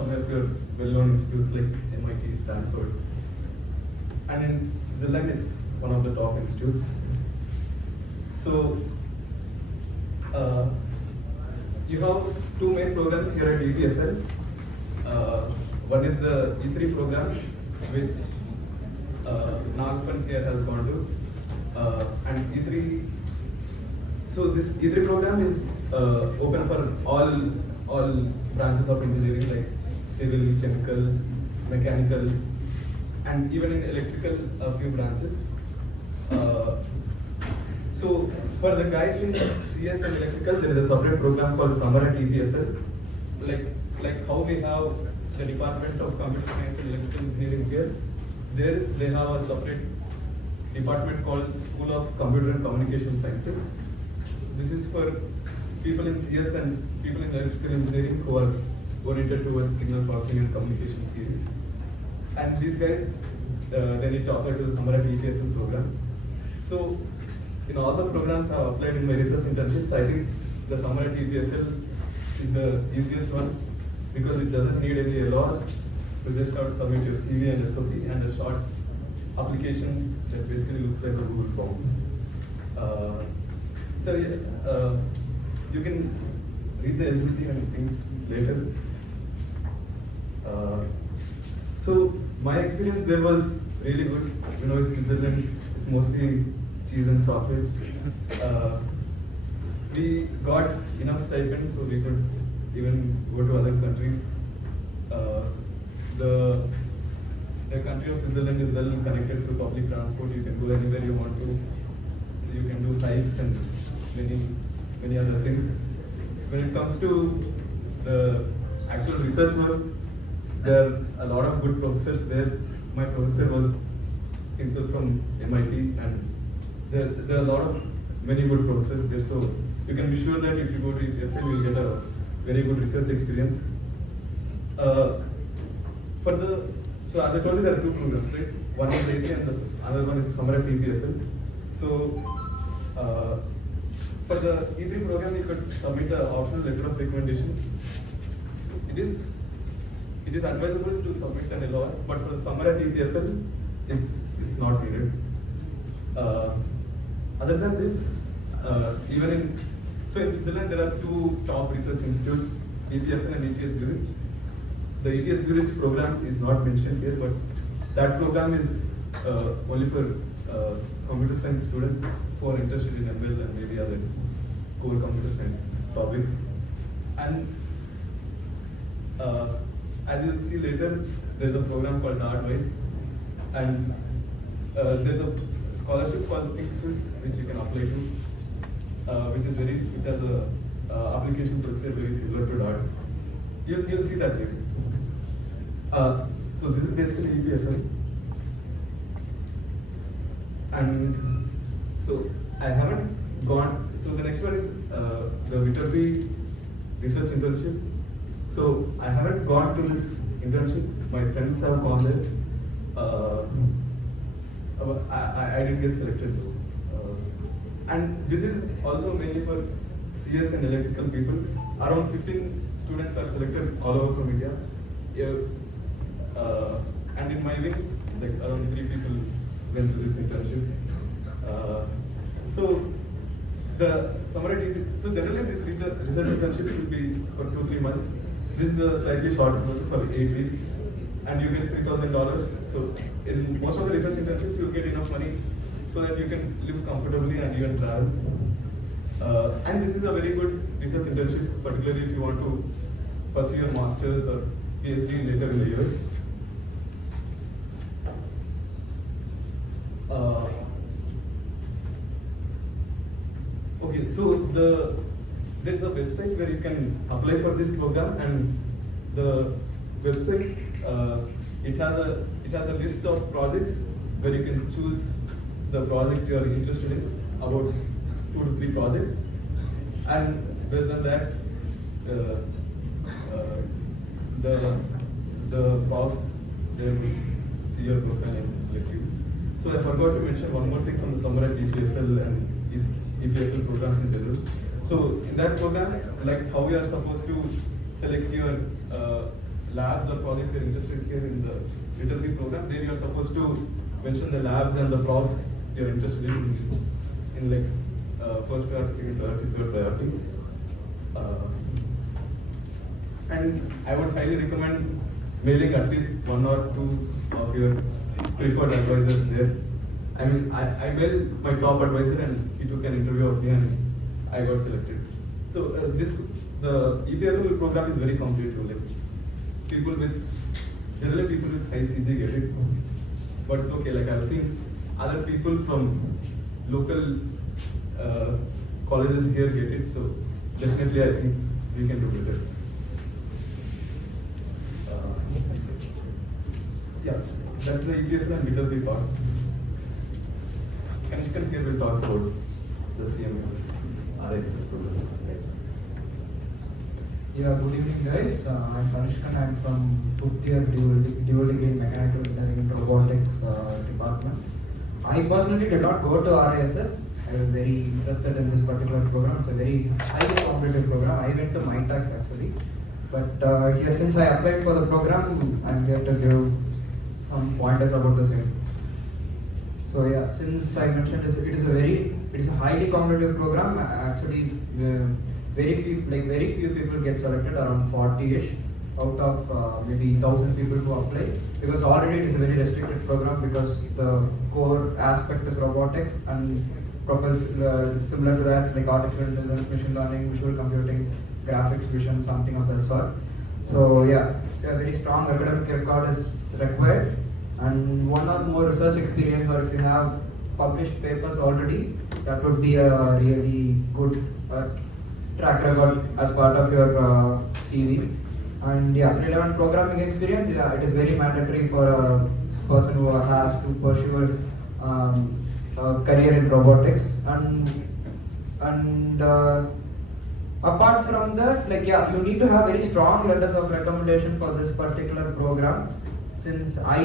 some of your well-known institutes like MIT, Stanford. And in Switzerland, it's one of the top institutes. So, you have two main programs here at EPFL. One is the E3 program, which Nagpan here has gone to. And E3, so this E3 program is open for all branches of engineering like civil, chemical, mechanical, and even in electrical, a few branches. So for the guys in CS and electrical, there is a separate program called Summer at EPFL. Like how we have the Department of Computer Science and Electrical Engineering here, there they have a separate department called School of Computer and Communication Sciences. This is for people in CS and people in electrical engineering who are oriented towards signal processing and communication theory. And these guys, they need to apply to the Summer at EPFL program. So, in all the programs I have applied in my research internships, I think the Summer at EPFL is the easiest one because it doesn't need any LORs. You just have to submit your CV and SOP and a short application that basically looks like a Google form. So you can read the eligibility and things later. So my experience there was really good. You know, in Switzerland, it's mostly cheese and chocolates. We got enough stipends so we could even go to other countries. The country of Switzerland is well connected to public transport. You can go anywhere you want to. You can do hikes and many other things. When it comes to the actual research work, there are a lot of good professors there. My professor was himself from MIT, and there are a lot of many good professors there. So you can be sure that if you go to EPFL, you'll get a very good research experience. So as I told you, there are two programs, right? One is IIT and the other one is Summer at EPFL. So for the E3 program, you could submit an optional letter of recommendation. It is advisable to submit an LOR, but for the Summer at EPFL, it's not needed. Other than this, in Switzerland there are two top research institutes, EPFL and ETH Zurich. The ETH Zurich program is not mentioned here, but that program is only for computer science students who are interested in ML and maybe other core computer science topics. And as you'll see later, there's a program called Madras, and there's a scholarship called Pink Swiss which you can apply to, which has a application procedure very similar to DART. You'll see that later. So this is basically EPFL, and so I haven't gone. So the next one is the Viterbi research internship. So I haven't gone to this internship. My friends have gone there. I didn't get selected though. And this is also mainly for CS and electrical people. Around 15 students are selected all over from India. And in my wing, like around 3 people went to this internship. So the summary, so generally this research internship will be for 2-3 months. This is a slightly shorter one for 8 weeks, and you get $3,000. So in most of the research internships, you get enough money so that you can live comfortably and even travel. And this is a very good research internship, particularly if you want to pursue your master's or PhD later in the years. Okay, so there's a website where you can apply for this program, and the website it has a list of projects where you can choose the project you are interested in, about 2 to 3 projects, and based on that, the profs they will see your profile and select you. So I forgot to mention one more thing from the Summer at EPFL and EPFL programs in general. So in that programs, like how we are supposed to select your labs or projects you're interested here in the Little B program, then you're supposed to mention the labs and the profs you're interested in like first priority, second priority, third priority. And I would highly recommend mailing at least one or two of your preferred advisors there. I mean, I mailed my top advisor and he took an interview of me and I got selected. So the EPFL program is very competitive. Like generally people with high CG get it, but it's okay. Like I've seen other people from local colleges here get it. So definitely I think we can do better. Yeah, that's the EPFL and Little B part. Kanishkan here will talk about the CMU RXS program. Yeah, good evening guys. I'm Kanishkan. I'm from 5th year dual degree in Mechanical Engineering and Robotics department. I personally did not go to RISS. I was very interested in this particular program. It's a very highly competitive program. I went to Mintax actually. But here, since I applied for the program, I'm here to give some pointers about the same. So yeah, since I mentioned it is a highly competitive program. Actually, very few people get selected, around 40ish out of maybe 1,000 people who apply, because already it is a very restricted program because the core aspect is robotics and profiles similar to that, like artificial intelligence, machine learning, visual computing, graphics, vision, something of that sort. So yeah, a very strong academic record is required, and one or more research experience, or if you have published papers already, that would be a really good track record as part of your CV. And yeah, relevant programming experience, yeah, it is very mandatory for a person who has to pursue a career in robotics. And apart from that, like yeah, you need to have very strong letters of recommendation for this particular program. Since I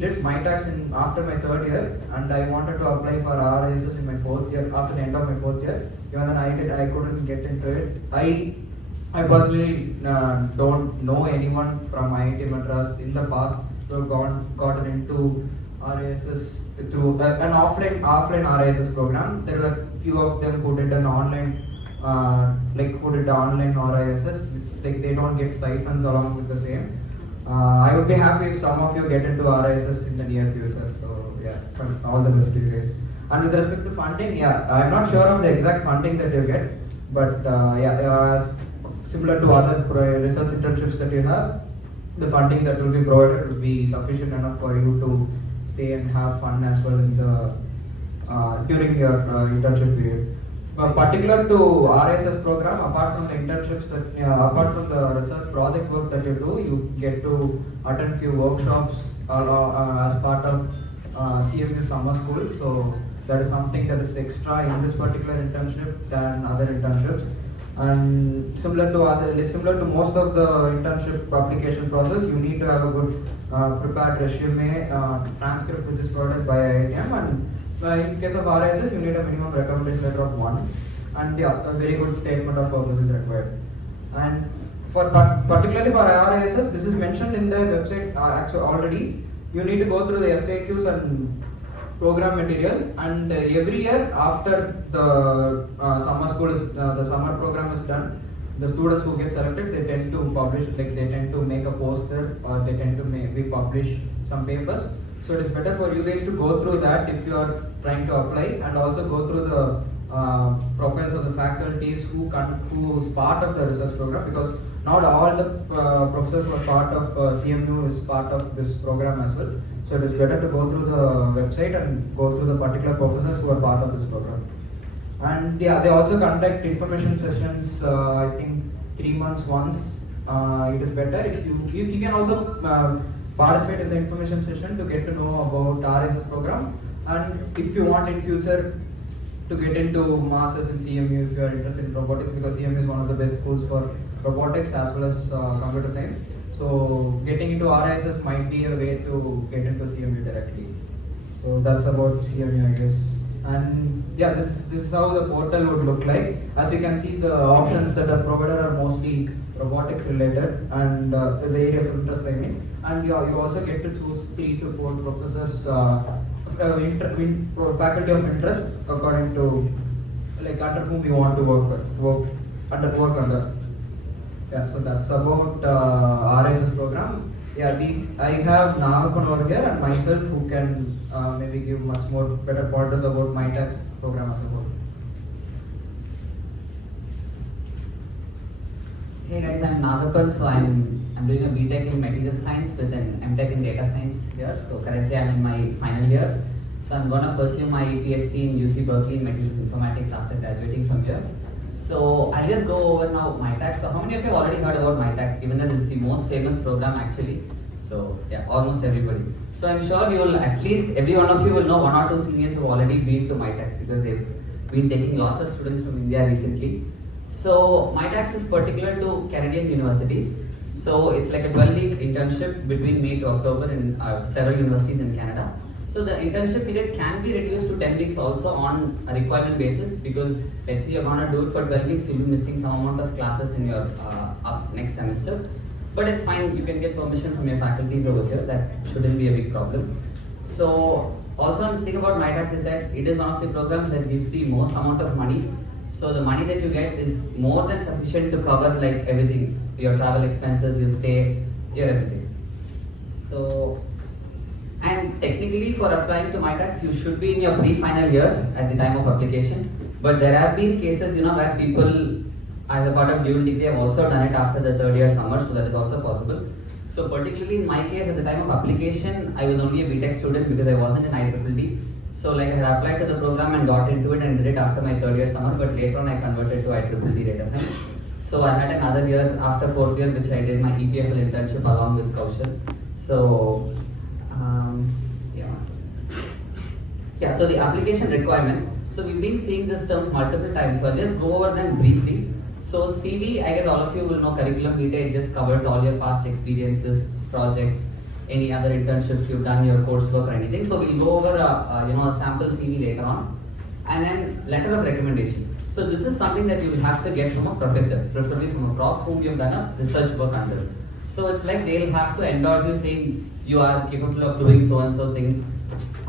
did Mintax after my 3rd year, and I wanted to apply for RISS in my 4th year, after the end of my 4th year. Even then I couldn't get into it. I personally don't know anyone from IIT Madras in the past who have gotten into RISS through an offline RISS program. There are a few of them who did an online online RISS, which they don't get stipends along with the same. I would be happy if some of you get into RISS in the near future. So yeah, all the best to you guys. And with respect to funding, yeah, I'm not sure of the exact funding that you get, but similar to other research internships that you have, the funding that will be provided will be sufficient enough for you to stay and have fun as well in the during your internship period. Particular to RISS program, apart from the internships apart from the research project work that you do, you get to attend few workshops as part of CMU summer school. So that is something that is extra in this particular internship than other internships. And similar to most of the internship application process, you need to have a good prepared resume, transcript which is provided by IITM, and in case of RISS, you need a minimum recommendation letter of 1, and yeah, a very good statement of purpose is required. And particularly for RISS, this is mentioned in the website actually already. You need to go through the FAQs and program materials, and every year after the summer program is done, the students who get selected, they tend to publish, they tend to make a poster, or they tend to maybe publish some papers. So it is better for you guys to go through that if you are trying to apply, and also go through the profiles of the faculties who is part of the research program, because not all the professors who are part of CMU is part of this program as well. So it is better to go through the website and go through the particular professors who are part of this program. And yeah, they also conduct information sessions, I think 3 months once. It is better if you can also participate in the information session to get to know about RISS program. And if you want in future to get into masters in CMU, if you are interested in robotics, because CMU is one of the best schools for robotics as well as computer science. So getting into RISS might be a way to get into CMU directly. So that's about CMU, I guess. And yeah, this is how the portal would look like. As you can see, the options that are provided are mostly robotics related and the areas of interest, I mean. And you also get to choose 3 to 4 professors, faculty of interest according to like under whom you want to work under. Yeah, so that's about RSS program. Yeah, I have Nagapan over here and myself who can maybe give much more better pointers about my tax program as a whole. Hey guys, I'm Nagapan. So I'm doing a BTech in Material Science with an MTech in Data Science here. So currently I'm in my final year. So I'm gonna pursue my PhD in UC Berkeley in Materials Informatics after graduating from here. So I'll just go over now MyTax. So how many of you have already heard about MyTax, given that this is the most famous program actually? So yeah, almost everybody. So I'm sure you will, at least every one of you will know 1 or 2 seniors who have already been to MyTax because they've been taking lots of students from India recently. So MyTax is particular to Canadian universities. So it's like a 12-week internship between May to October in several universities in Canada. So the internship period can be reduced to 10 weeks also on a requirement basis, because let's say you're gonna do it for 12 weeks, you'll be missing some amount of classes in your next semester. But it's fine, you can get permission from your faculties over here, that shouldn't be a big problem. So also one thing about MyTax is that it is one of the programs that gives the most amount of money. So the money that you get is more than sufficient to cover like everything, your travel expenses, your stay, your everything. So, and technically for applying to MyTax, you should be in your pre-final year at the time of application. But there have been cases, where people as a part of dual degree have also done it after the 3rd year summer, so that is also possible. So particularly in my case, at the time of application, I was only a BTech student because I wasn't in IIT. So like I had applied to the program and got into it and did it after my 3rd year summer, but later on I converted to IIT Data Science. So I had another year after 4th year which I did my EPFL internship along with Kaushal. So yeah, so the application requirements. So we've been seeing these terms multiple times, so I'll just go over them briefly. So CV, I guess all of you will know curriculum vitae, it just covers all your past experiences, projects, any other internships you've done, your coursework or anything. So we'll go over a sample CV later on. And then letter of recommendation. So this is something that you will have to get from a professor, preferably from a prof whom you've done a research work under. So it's like they'll have to endorse you saying you are capable of doing so and so things,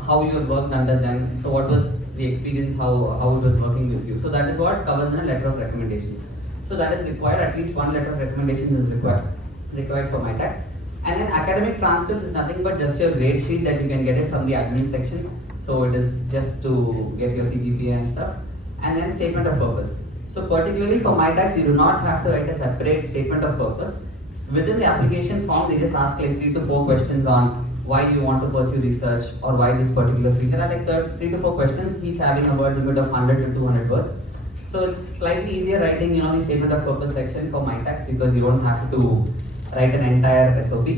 how you have worked under them, so what was the experience, how it was working with you. So that is what covers in a letter of recommendation. So that is required, at least one letter of recommendation is required for MyTax. And then academic transcripts is nothing but just your grade sheet that you can get it from the admin section. So it is just to get your CGPA and stuff. And then statement of purpose. So particularly for MyTax, you do not have to write a separate statement of purpose. Within the application form, they just ask like 3 to 4 questions on why you want to pursue research or why this particular field. There are like 3 to 4 questions, each having a word limit of 100 to 200 words. So it's slightly easier writing, the statement of purpose section for MyTax because you don't have to write an entire SOP.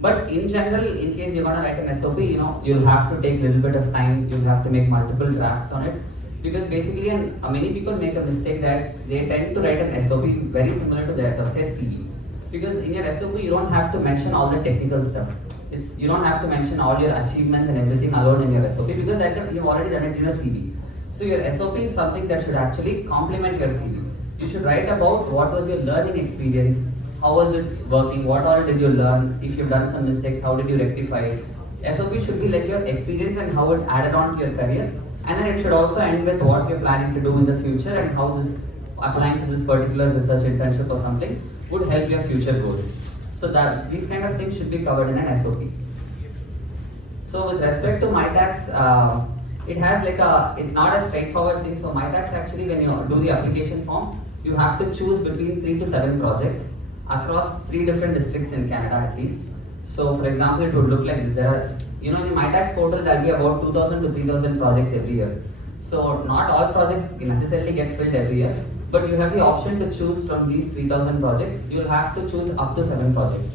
But in general, in case you're gonna write an SOP, you'll have to take a little bit of time. You'll have to make multiple drafts on it because basically, many people make a mistake that they tend to write an SOP very similar to that of their CV. Because in your SOP, you don't have to mention all the technical stuff. You don't have to mention all your achievements and everything alone in your SOP because you've already done it in your CV. So your SOP is something that should actually complement your CV. You should write about what was your learning experience, how was it working, what all did you learn, if you've done some mistakes, how did you rectify it. SOP should be like your experience and how it added on to your career. And then it should also end with what you're planning to do in the future and how this, applying to this particular research internship or something, would help your future goals. So that these kind of things should be covered in an SOP. So with respect to MyTax, it has it's not a straightforward thing. So MyTax actually, when you do the application form, you have to choose between 3 to 7 projects across 3 different districts in Canada at least. So for example, it would look like this. There are, in the MyTax portal, there will be about 2,000 to 3,000 projects every year. So not all projects necessarily get filled every year, but you have the option to choose from these 3,000 projects. You'll have to choose up to 7 projects.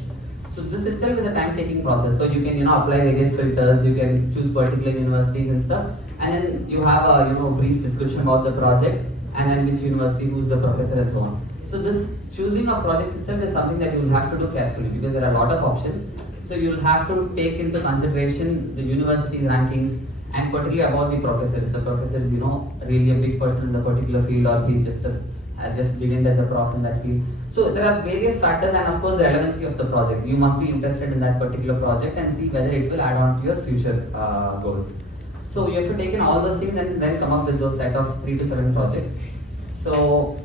So this itself is a time-taking process. So you can apply various filters. You can choose particular universities and stuff, and then you have a brief description about the project and then which university, who's the professor, and so on. So this choosing of projects itself is something that you will have to do carefully because there are a lot of options. So you'll have to take into consideration the university's rankings and particularly about the professor. If the professor is, really a big person in the particular field, or he's just beginning as a prof in that field. So there are various factors, and of course the relevancy of the project. You must be interested in that particular project and see whether it will add on to your future goals. So you have to take in all those things and then come up with those set of 3 to 7 projects. So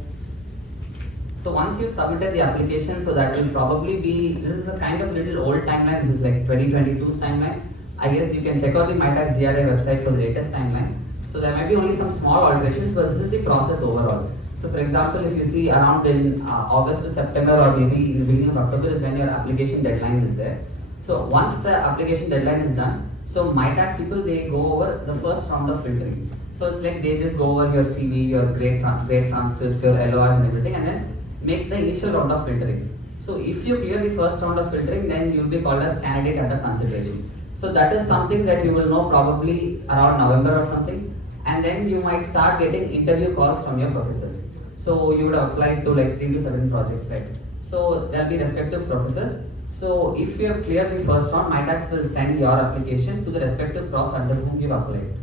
once you've submitted the application, so that will probably be, this is a kind of little old timeline, this is like 2022's timeline. I guess you can check out the MyTax GRI website for the latest timeline. So there might be only some small alterations, but this is the process overall. So for example, if you see around in August to September, or maybe in the beginning of October is when your application deadline is there. So once the application deadline is done, so MyTax people, they go over the first round of filtering. So it's like they just go over your CV, your grade transcripts, your LORs and everything, and then make the initial round of filtering. So if you clear the first round of filtering, then you will be called as candidate under consideration. So that is something that you will know probably around November or something, and then you might start getting interview calls from your professors. So you would apply to like 3 to 7 projects, right? So there will be respective professors. So if you have cleared the first round, MyTax will send your application to the respective profs under whom you have applied.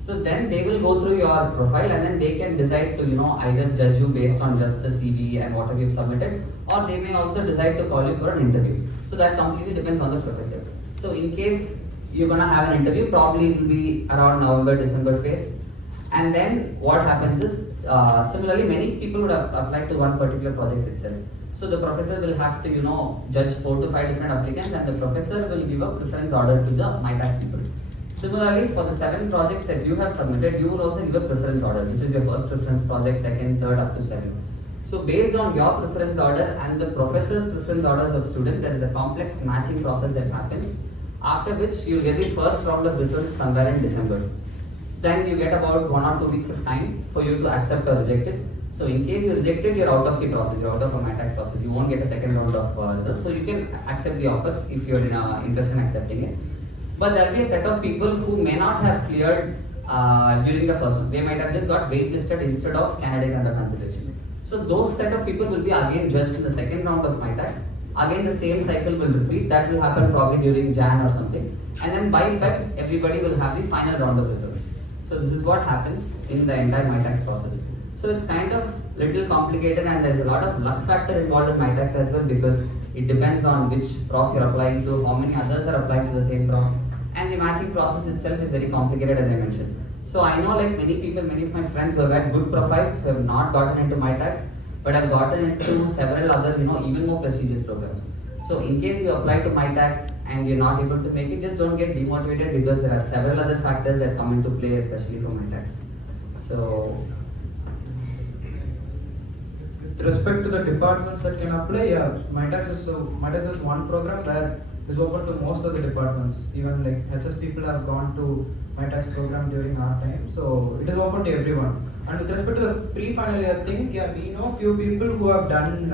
So then they will go through your profile, and then they can decide to either judge you based on just the CV and whatever you've submitted, or they may also decide to call you for an interview. So that completely depends on the professor. So in case you're gonna have an interview, probably it will be around November, December phase. And then what happens is, similarly, many people would have applied to one particular project itself. So the professor will have to judge 4 to 5 different applicants, and the professor will give a preference order to the MyTax people. Similarly, for the 7 projects that you have submitted, you will also give a preference order, which is your first preference project, second, third, up to 7. So based on your preference order and the professor's preference orders of students, there is a complex matching process that happens, after which you will get the first round of results somewhere in December. So then you get about 1 or 2 weeks of time for you to accept or reject it. So in case you reject it, you're out of the process, you're out of a MyTax process. You won't get a second round of results. So you can accept the offer if you're interested in accepting it. But there will be a set of people who may not have cleared during the first one. They might have just got waitlisted instead of candidate under consideration. So those set of people will be again judged in the second round of MyTax. Again the same cycle will repeat. That will happen probably during Jan or something. And then by Feb, everybody will have the final round of results. So this is what happens in the entire MyTax process. So it's kind of little complicated, and there's a lot of luck factor involved in MyTax as well, because it depends on which prof you're applying to, how many others are applying to the same prof, and the matching process itself is very complicated, as I mentioned. So I know like many people, many of my friends who have had good profiles who have not gotten into MyTax, but have gotten into several other, even more prestigious programs. So in case you apply to MyTax and you're not able to make it, just don't get demotivated, because there are several other factors that come into play, especially for MyTax. So with respect to the departments that can apply, yeah, MyTax is one program that is open to most of the departments. Even like HS people have gone to MyTax program during our time, so it is open to everyone. And with respect to the pre-final year thing, yeah, we know few people who have done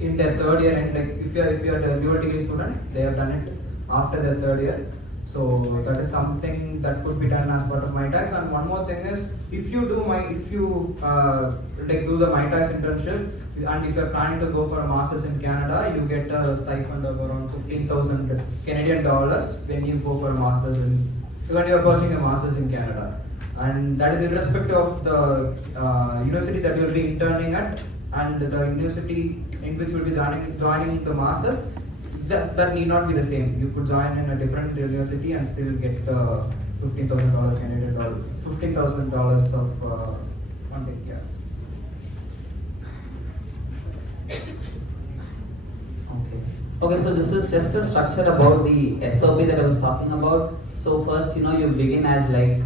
in their third year, and like if you are a dual degree student, they have done it after their third year. So that is something that could be done as part of MyTax. And one more thing is, if you do the MyTax internship, and if you are planning to go for a master's in Canada, you get a stipend of around 15,000 Canadian dollars when you go for a master's when you are pursuing a master's in Canada. And that is irrespective of the university that you will be interning at, and the university in which you will be joining the master's. That need not be the same. You could join in a different university and still get the $15,000 Canadian dollar, $15,000 of funding. Yeah. Okay, so this is just a structure about the SOP that I was talking about. So first, you begin as like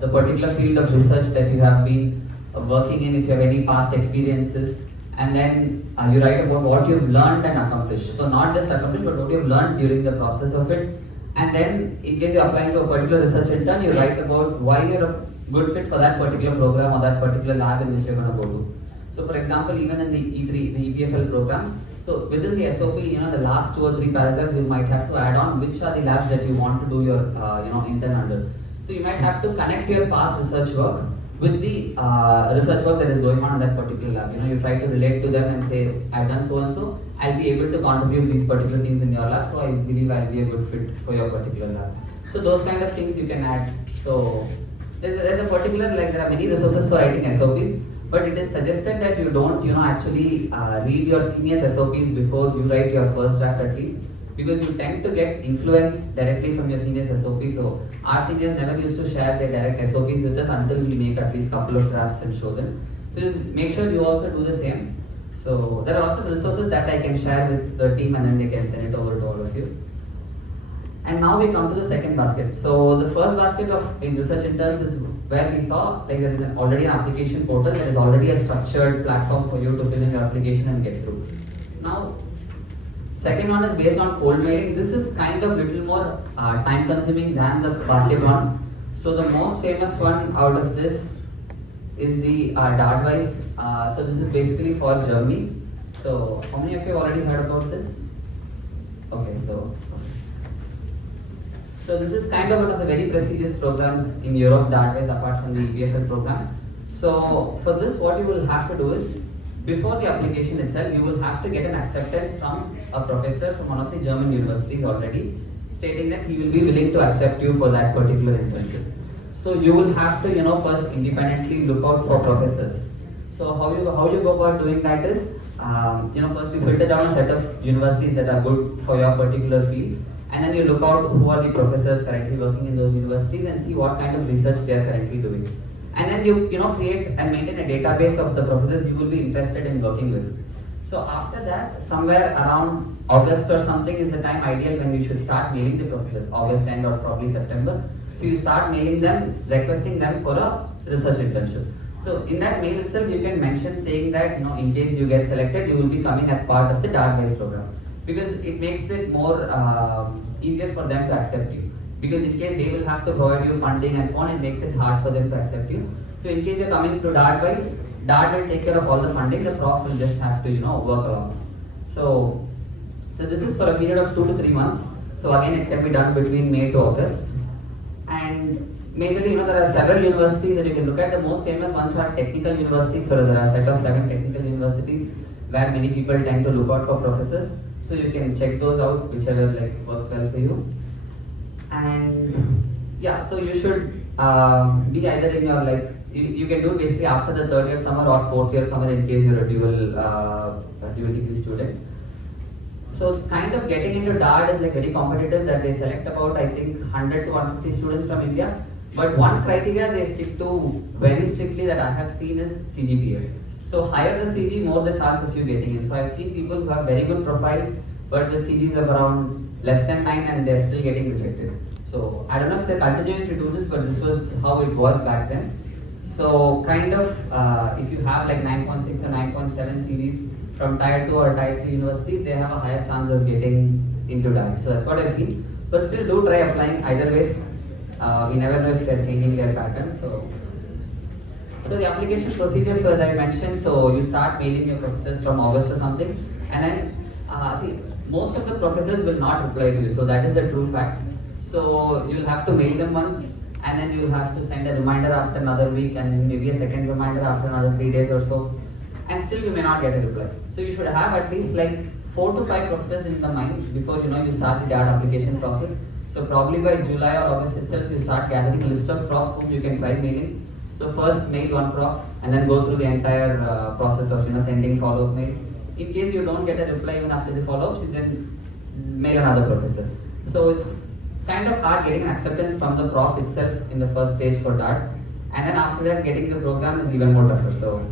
the particular field of research that you have been working in, if you have any past experiences, and then you write about what you've learned and accomplished. So not just accomplished, but what you've learned during the process of it. And then in case you're applying to a particular research intern, you write about why you're a good fit for that particular program or that particular lab in which you're going to go to. So for example, even in the E3, the EPFL programs, so within the SOP, the last 2 or 3 paragraphs, you might have to add on which are the labs that you want to do your intern under. So you might have to connect your past research work with the research work that is going on in that particular lab. You try to relate to them and say, I've done so and so, I'll be able to contribute these particular things in your lab, so I believe I'll be a good fit for your particular lab. So those kind of things you can add. So there's a particular, like there are many resources for writing SOPs, but it is suggested that you don't actually read your seniors SOPs before you write your first draft at least, because you tend to get influence directly from your seniors SOP. So our seniors never used to share their direct SOPs with us until we make at least couple of drafts and show them. So just make sure you also do the same. So there are lots of resources that I can share with the team, and then they can send it over to all of you. And now we come to the second basket. So the first basket of in research interns is where we saw like there is already an application portal, there is already a structured platform for you to fill in your application and get through. Now, second one is based on cold mailing. This is kind of little more time consuming than the basket one. So the most famous one out of this is the Dartwise. So this is basically for Germany. So how many of you have already heard about this? Okay, so this is kind of one of the very prestigious programs in Europe, Dartwise, apart from the EPFL program. So for this, what you will have to do is, before the application itself, you will have to get an acceptance from a professor from one of the German universities already, stating that he will be willing to accept you for that particular internship. So you will have to, first independently look out for professors. So how you go about doing that is, first you filter down a set of universities that are good for your particular field, and then you look out who are the professors currently working in those universities and see what kind of research they are currently doing. And then you create and maintain a database of the professors you will be interested in working with. So after that, somewhere around August or something is the time ideal when you should start mailing the professors, August end or probably September. So you start mailing them, requesting them for a research internship. So in that mail itself, you can mention saying that in case you get selected, you will be coming as part of the Dartwise program, because it makes it more easier for them to accept you. Because in case they will have to provide you funding and so on, it makes it hard for them to accept you. So in case you're coming through Dartwise, Dart will take care of all the funding, the prof will just have to work along. So this is for a period of 2 to 3 months. So again, it can be done between May to August. And majorly, there are several universities that you can look at. The most famous ones are technical universities. So there are a set of 7 technical universities where many people tend to look out for professors. So you can check those out, whichever works well for you. And yeah, so you should be either in your you can do it basically after the 3rd year summer or 4th year summer in case you're a dual degree student. So kind of getting into Dart is very competitive, that they select about I think 100 to 150 students from India. But one criteria they stick to very strictly that I have seen is CGPA. So higher the CG, more the chance of you getting in. So I've seen people who have very good profiles, but with CGs of around less than 9 and they're still getting rejected. So I don't know if they're continuing to do this, but this was how it was back then. So kind of if you have 9.6 or 9.7 series from Tier 2 or Tier 3 universities, they have a higher chance of getting into that. So that's what I've seen. But still do try applying either ways. We never know if they're changing their pattern. So the application procedure, so as I mentioned, so you start mailing your professors from August or something, and then most of the professors will not reply to you. So that is the true fact. So you'll have to mail them once, and then you'll have to send a reminder after another week, and maybe a second reminder after another 3 days or so, and still you may not get a reply. So you should have at least 4 to 5 professors in the mind before you start the Dart application process. So probably by July or August itself, you start gathering a list of profs whom you can try mailing. So first mail one prof, and then go through the entire process of sending follow-up mails. In case you don't get a reply even after the follow-ups, you then mail another professor. So it's kind of hard getting an acceptance from the prof itself in the first stage for Dart, and then after that getting the program is even more tougher. So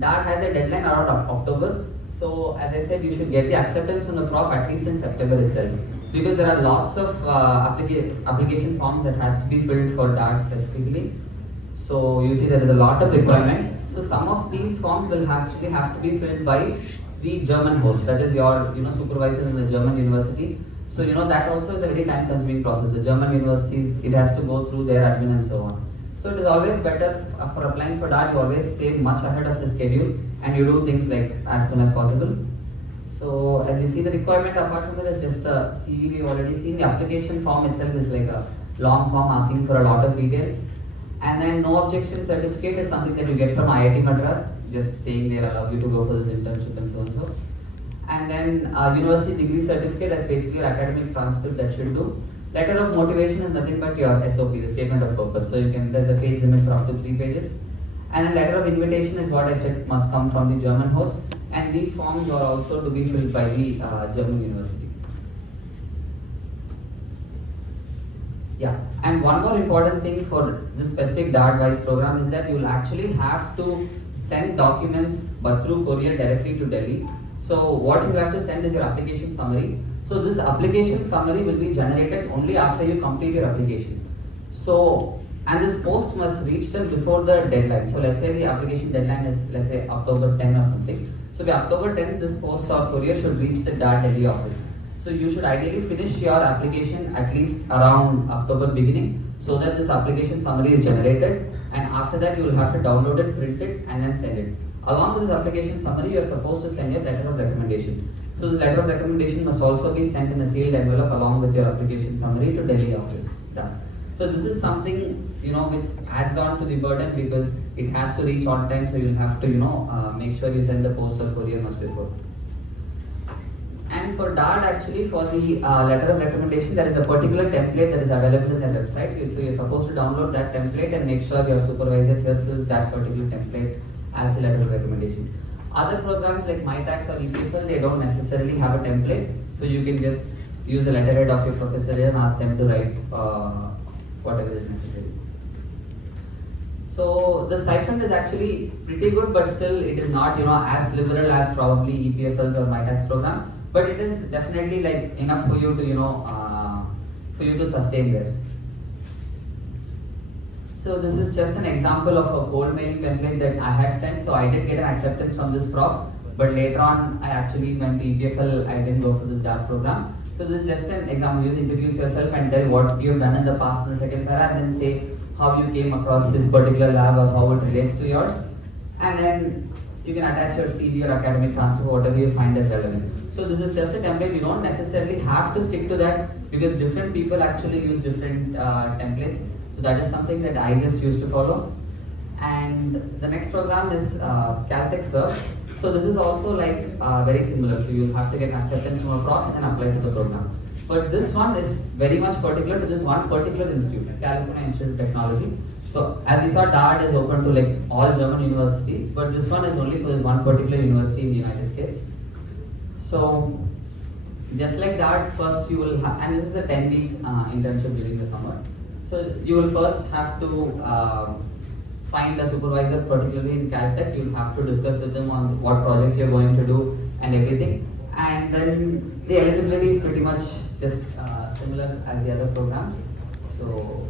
Dart has a deadline around October. So as I said, you should get the acceptance from the prof at least in September itself, because there are lots of application forms that has to be filled for Dart specifically. So you see there is a lot of requirement. So some of these forms will actually have to be filled by the German host, that is your supervisors in the German university. So that also is a very time consuming process. The German universities, it has to go through their admin and so on. So it is always better for applying for Dart, you always stay much ahead of the schedule and you do things as soon as possible. So as you see, the requirement apart from that is just a CV we've already seen. The application form itself is a long form asking for a lot of details. And then no objection certificate is something that you get from IIT Madras, just saying they allow you to go for this internship and so on. And then university degree certificate, that's basically your academic transcript that should do. Letter of motivation is nothing but your SOP, the statement of purpose. So you can, there's a page limit for up to 3 pages. And then letter of invitation is what I said must come from the German host. And these forms are also to be filled by the German university. Yeah, and one more important thing for this specific DART-wise program is that you will actually have to send documents but through courier directly to Delhi. So what you have to send is your application summary. So this application summary will be generated only after you complete your application. So, and this post must reach them before the deadline. So let's say the application deadline is, let's say, October 10 or something. So by October 10, this post or courier should reach the DART Delhi office. So you should ideally finish your application at least around October beginning, so that this application summary is generated, and after that you will have to download it, print it, and then send it. Along with this application summary, you are supposed to send your letter of recommendation. So this letter of recommendation must also be sent in a sealed envelope along with your application summary to Delhi office. Done. So this is something, which adds on to the burden because it has to reach on time. So you'll have to make sure you send the post or courier much before. And for DART, actually, for the letter of recommendation, there is a particular template that is available in their website. So you're supposed to download that template and make sure your supervisor here fills that particular template as the letter of recommendation. Other programs like MyTax or EPFL, they don't necessarily have a template. So you can just use the letterhead of your professor and ask them to write whatever is necessary. So the stipend is actually pretty good, but still it is not as liberal as probably EPFL's or MyTax program. But it is definitely like enough for you to sustain there. So this is just an example of a cold mailing template that I had sent. So I did get an acceptance from this prof, but later on I actually went to EPFL. I didn't go for this DART program. So this is just an example. Just introduce yourself and tell what you've done in the past in the second para, and then say how you came across this particular lab or how it relates to yours, and then you can attach your CV or academic transcript, whatever you find as relevant. So this is just a template. You don't necessarily have to stick to that because different people actually use different templates. So that is something that I just used to follow. And the next program is Caltech Serve. So this is also like very similar. So you'll have to get acceptance from a prof and then apply to the program. But this one is very much particular to this one particular institute, California Institute of Technology. So as we saw, DART is open to like all German universities, but this one is only for this one particular university in the United States. So just like that, first you will have, and this is a 10-week internship during the summer. So you will first have to find a supervisor, particularly in Caltech. You will have to discuss with them on what project you are going to do and everything. And then the eligibility is pretty much just similar as the other programs. So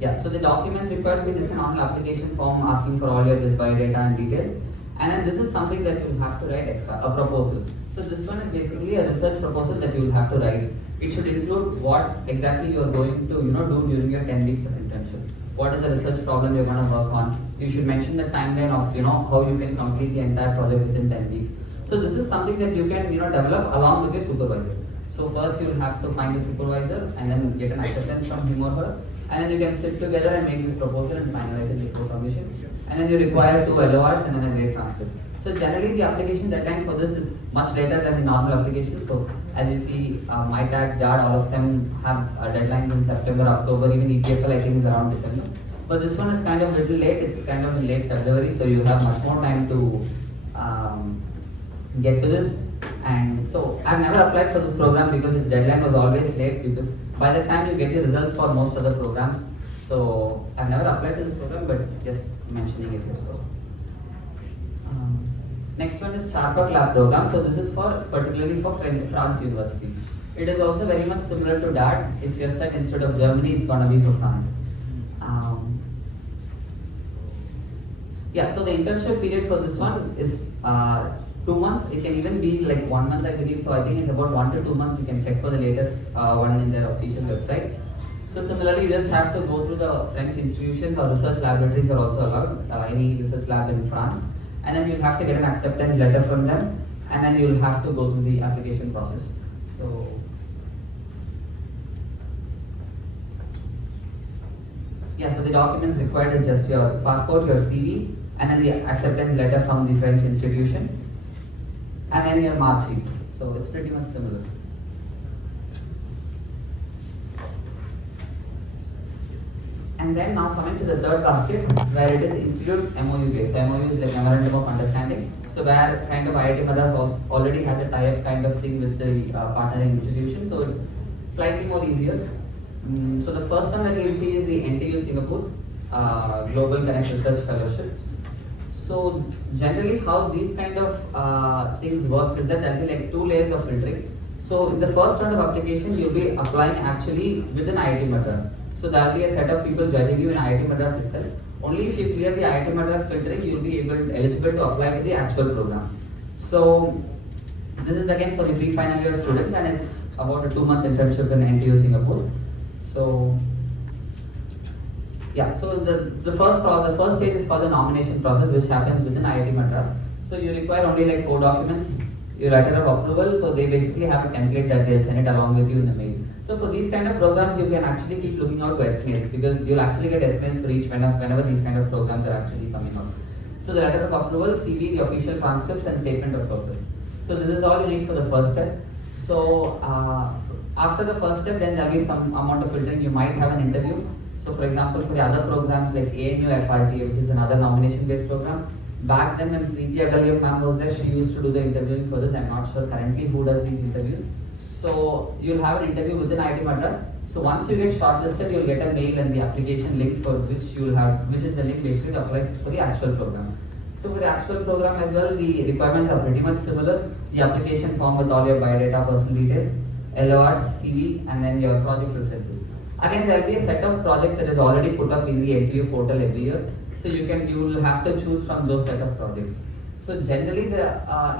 yeah, so the documents required will be just an online application form asking for all your just biodata and details. And then this is something that you will have to write extra, a proposal. So this one is basically a research proposal that you will have to write. It should include what exactly you are going to do during your 10 weeks of internship. What is the research problem you're going to work on? You should mention the timeline of how you can complete the entire project within 10 weeks. So this is something that you can develop along with your supervisor. So first you will have to find a supervisor and then get an acceptance from him or her, and then you can sit together and make this proposal and finalize it before submission. And then you require 2 LORs and then a grade transcript. So generally the application deadline for this is much later than the normal application. So as you see, MyTax, DART, all of them have deadlines in September, October, even EPFL I think is around December. But this one is kind of little late, it's kind of in late February, so you have much more time to get to this. And so I've never applied for this program because its deadline was always late, because by the time you get the results for most other programs. So I've never applied to this program, but just mentioning it here. So next one is Charpak Lab program. So this is particularly for France universities. It is also very much similar to DART. It's just that instead of Germany, it's going to be for France. Yeah, so the internship period for this one is 2 months. It can even be like 1 month, I believe. So I think it's about 1 to 2 months. You can check for the latest one in their official website. So similarly, you just have to go through the French institutions, or research laboratories are also allowed, any research lab in France. And then you'll have to get an acceptance letter from them, and then you'll have to go through the application process. So yeah, so the documents required is just your passport, your CV, and then the acceptance letter from the French institution. and then your mark sheets. So it's pretty much similar. And then now coming to the third basket, where it is institute MOU based. So MOU is like memorandum of understanding. So where kind of IIT Madras already has a tie-up kind of thing with the partnering institution. So it's slightly more easier. So the first one that you'll see is the NTU Singapore Global Connect Research Fellowship. So generally how these kind of things works is that there will be like 2 layers of filtering. So in the first round of application, you'll be applying actually within IIT Madras. So there will be a set of people judging you in IIT Madras itself. Only if you clear the IIT Madras filtering, you will be eligible to apply to the actual program. So this is again for the pre-final year students, and it's about a 2-month internship in NTU Singapore. So yeah, so the first stage is called the nomination process, which happens within IIT Madras. So you require only like 4 documents, your letter of approval. So they basically have a template that they'll send it along with you in the mail. So for these kind of programs, you can actually keep looking out to estimates, because you'll actually get estimates for each whenever these kind of programs are actually coming out. So the letter of approval, CV, the official transcripts, and statement of purpose. So this is all you need for the first step. So after the first step, then there will be some amount of filtering. You might have an interview. So for example, for the other programs like ANU FRT, which is another nomination-based program, back then when Preeti Agalya ma'am was there, she used to do the interviewing for this. I'm not sure currently who does these interviews. So you'll have an interview within IIT Madras. So once you get shortlisted, you'll get a mail and the application link for which you'll have, which is the link basically to apply for the actual program. So for the actual program as well, the requirements are pretty much similar. The application form with all your biodata, personal details, LORs, CV, and then your project references. Again, there will be a set of projects that is already put up in the NTU portal every year. So you will have to choose from those set of projects. So generally,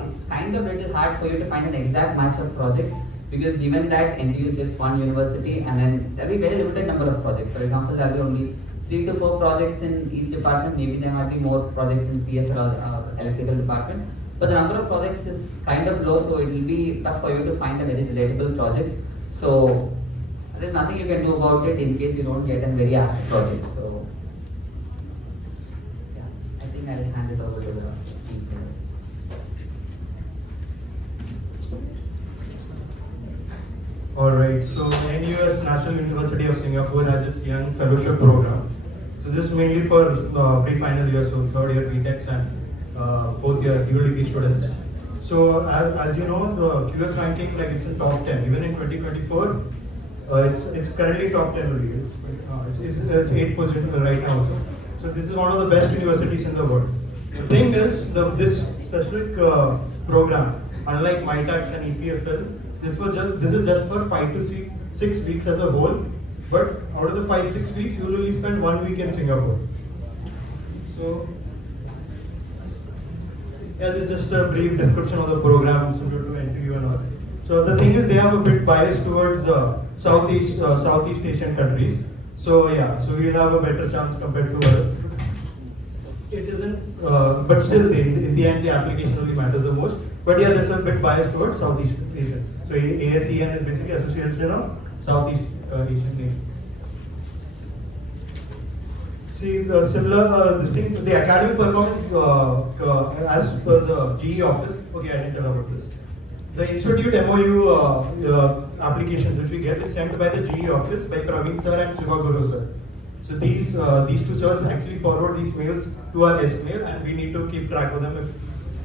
it's kind of little hard for you to find an exact match of projects, because given that NTU is just one university, and then there will be very limited number of projects. For example, there will be only 3 to 4 projects in each department. Maybe there might be more projects in CS or electrical department. But the number of projects is kind of low, so it will be tough for you to find a very relatable project. So there's nothing you can do about it in case you don't get a very apt project. So yeah, I think I'll hand it over to the team for this. Alright, so NUS National University of Singapore has its Young Fellowship Program. So this is mainly for pre-final year, so 3rd year BTechs and 4th year UIT students. So as you know, the QS ranking, like it's in top 10. Even in 2024, it's currently top 10 only. It's 8th position right now also. So this is one of the best universities in the world. The thing is, this specific program, unlike MyTax and EPFL, this is just for 5 to 6 weeks as a whole. But out of the 5-6 weeks, you will only spend 1 week in Singapore. So yeah, this is just a brief description of the program suited to NTU and all. So the thing is, they have a bit bias towards Southeast Asian countries. So yeah, so we'll have a better chance compared to others. It isn't, but still, in the end, the application only matters the most. But yeah, there's a bit bias towards Southeast Asian. So ASEAN is basically Association of Southeast Asian nations. See, the similar the academic performance as per the GE office. Okay, I didn't tell about this. The institute MOU applications which we get is sent by the GE office by Praveen sir and Sivaguru sir. So these 2 sirs actually forward these mails to our S-mail, and we need to keep track of them if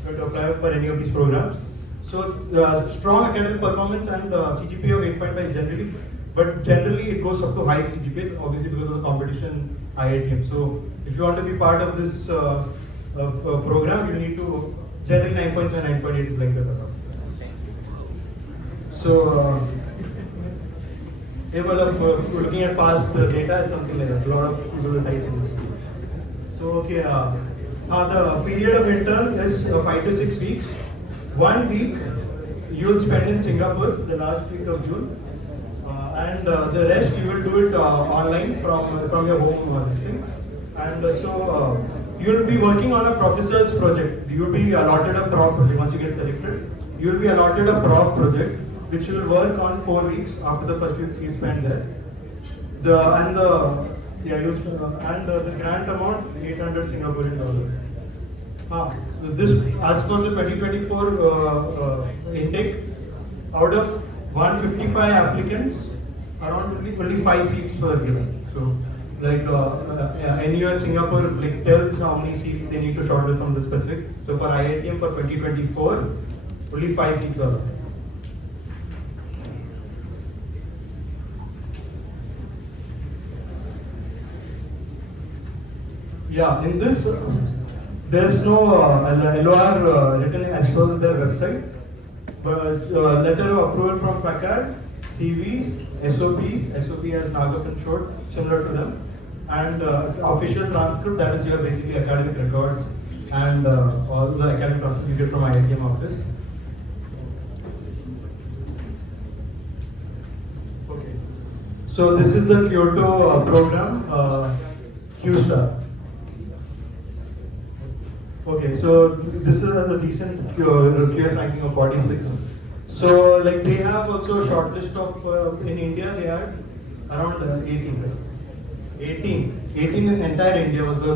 we want to apply for any of these programs. So it's strong academic performance and CGPA of 8.5 generally, but generally it goes up to high CGPA, obviously because of the competition IITM. So if you want to be part of this program, you need to generally 9.7, 9.8 is like the cutoff. So looking at past data is something like that. A lot of people will type in this. So okay, the period of intern is 5 to 6 weeks. 1 week you will spend in Singapore, the last week of June, and the rest you will do it online from your home thing. And so you will be working on a professor's project. You will be allotted a prof project once you get selected. You will be allotted a prof project which you will work on 4 weeks after the first week you spend there. The grant amount 800 Singaporean dollars. So this, as for the 2024 intake, out of 155 applicants, around only 5 seats were given. So, like NUS Singapore like tells how many seats they need to shortlist from the specific. So for IITM for 2024, only 5 seats are allowed. Yeah, in this, there's no LOR written as per the website, but letter of approval from PACAD, CVs, SOPs, SOP as Nagapan showed, similar to them, and official transcript, that is your basically academic records and all the academic transcripts you get from IITM office. Okay, so this is the Kyoto program, Q-Star. Okay, so this is a decent QS ranking of 46. So like they have also a short list of, in India they had around 18, right? 18 in entire India was the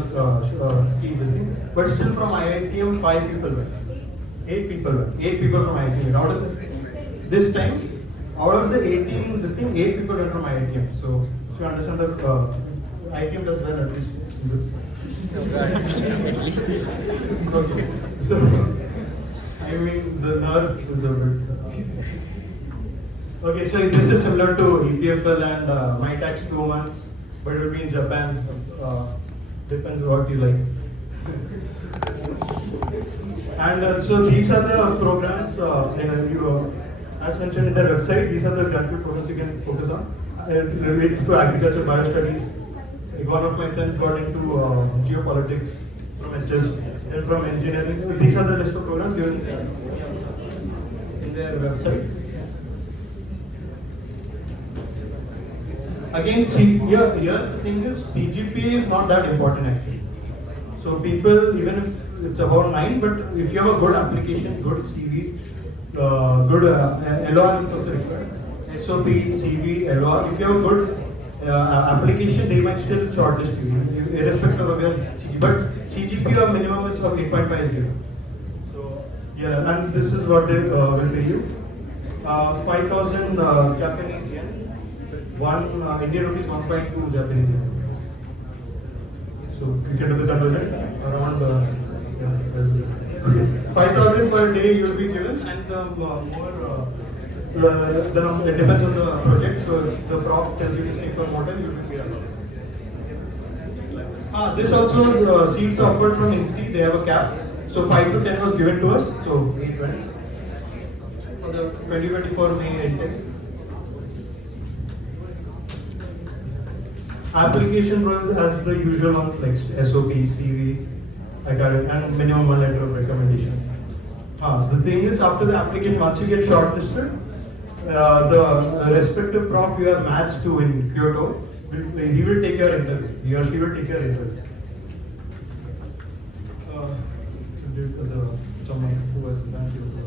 seat this thing. But still from IITM 5 people went. 8 people went. 8 people from IITM. Out of this time, out of the 18 this thing, 8 people went from IITM. So you understand that IITM does well at least in this. Okay, so I mean the nerve is a bit. Okay, so this is similar to EPFL and my tax 2 months, but it will be in Japan. Depends what you like. And so these are the programs. As mentioned in the website, these are the graduate programs you can focus on. It relates to agriculture, biostudies. One of my friends got into geopolitics from HS and from engineering. These are the list of programs given in their website. Again, here the thing is CGPA is not that important actually. So people, even if it's about 9, but if you have a good application, good CV, good LOR is also required. SOP, CV, LOR. If you have a good application, they might still shortlist you, irrespective of your CGPA. But CGPA minimum is of 8.50. So yeah, and this is what they will pay you. 5,000 Japanese yen. One Indian rupees 1.2 Japanese yen. So you can do the conversion around 5,000 per day you will be given, and the more. The number, it depends on the project, so if the prof tells you to stay for more time, you will be allowed. This also seats offered from INSTI, they have a cap. So 5 to 10 was given to us, so 820 for the 2024 May intake. Application process as the usual ones like SOP, CV, and minimum 1 letter of recommendation. The thing is, after the application, once you get shortlisted, the respective prof you are matched to in Kyoto, he will take your interview. He or she will take your interview. Someone who has done Kyoto.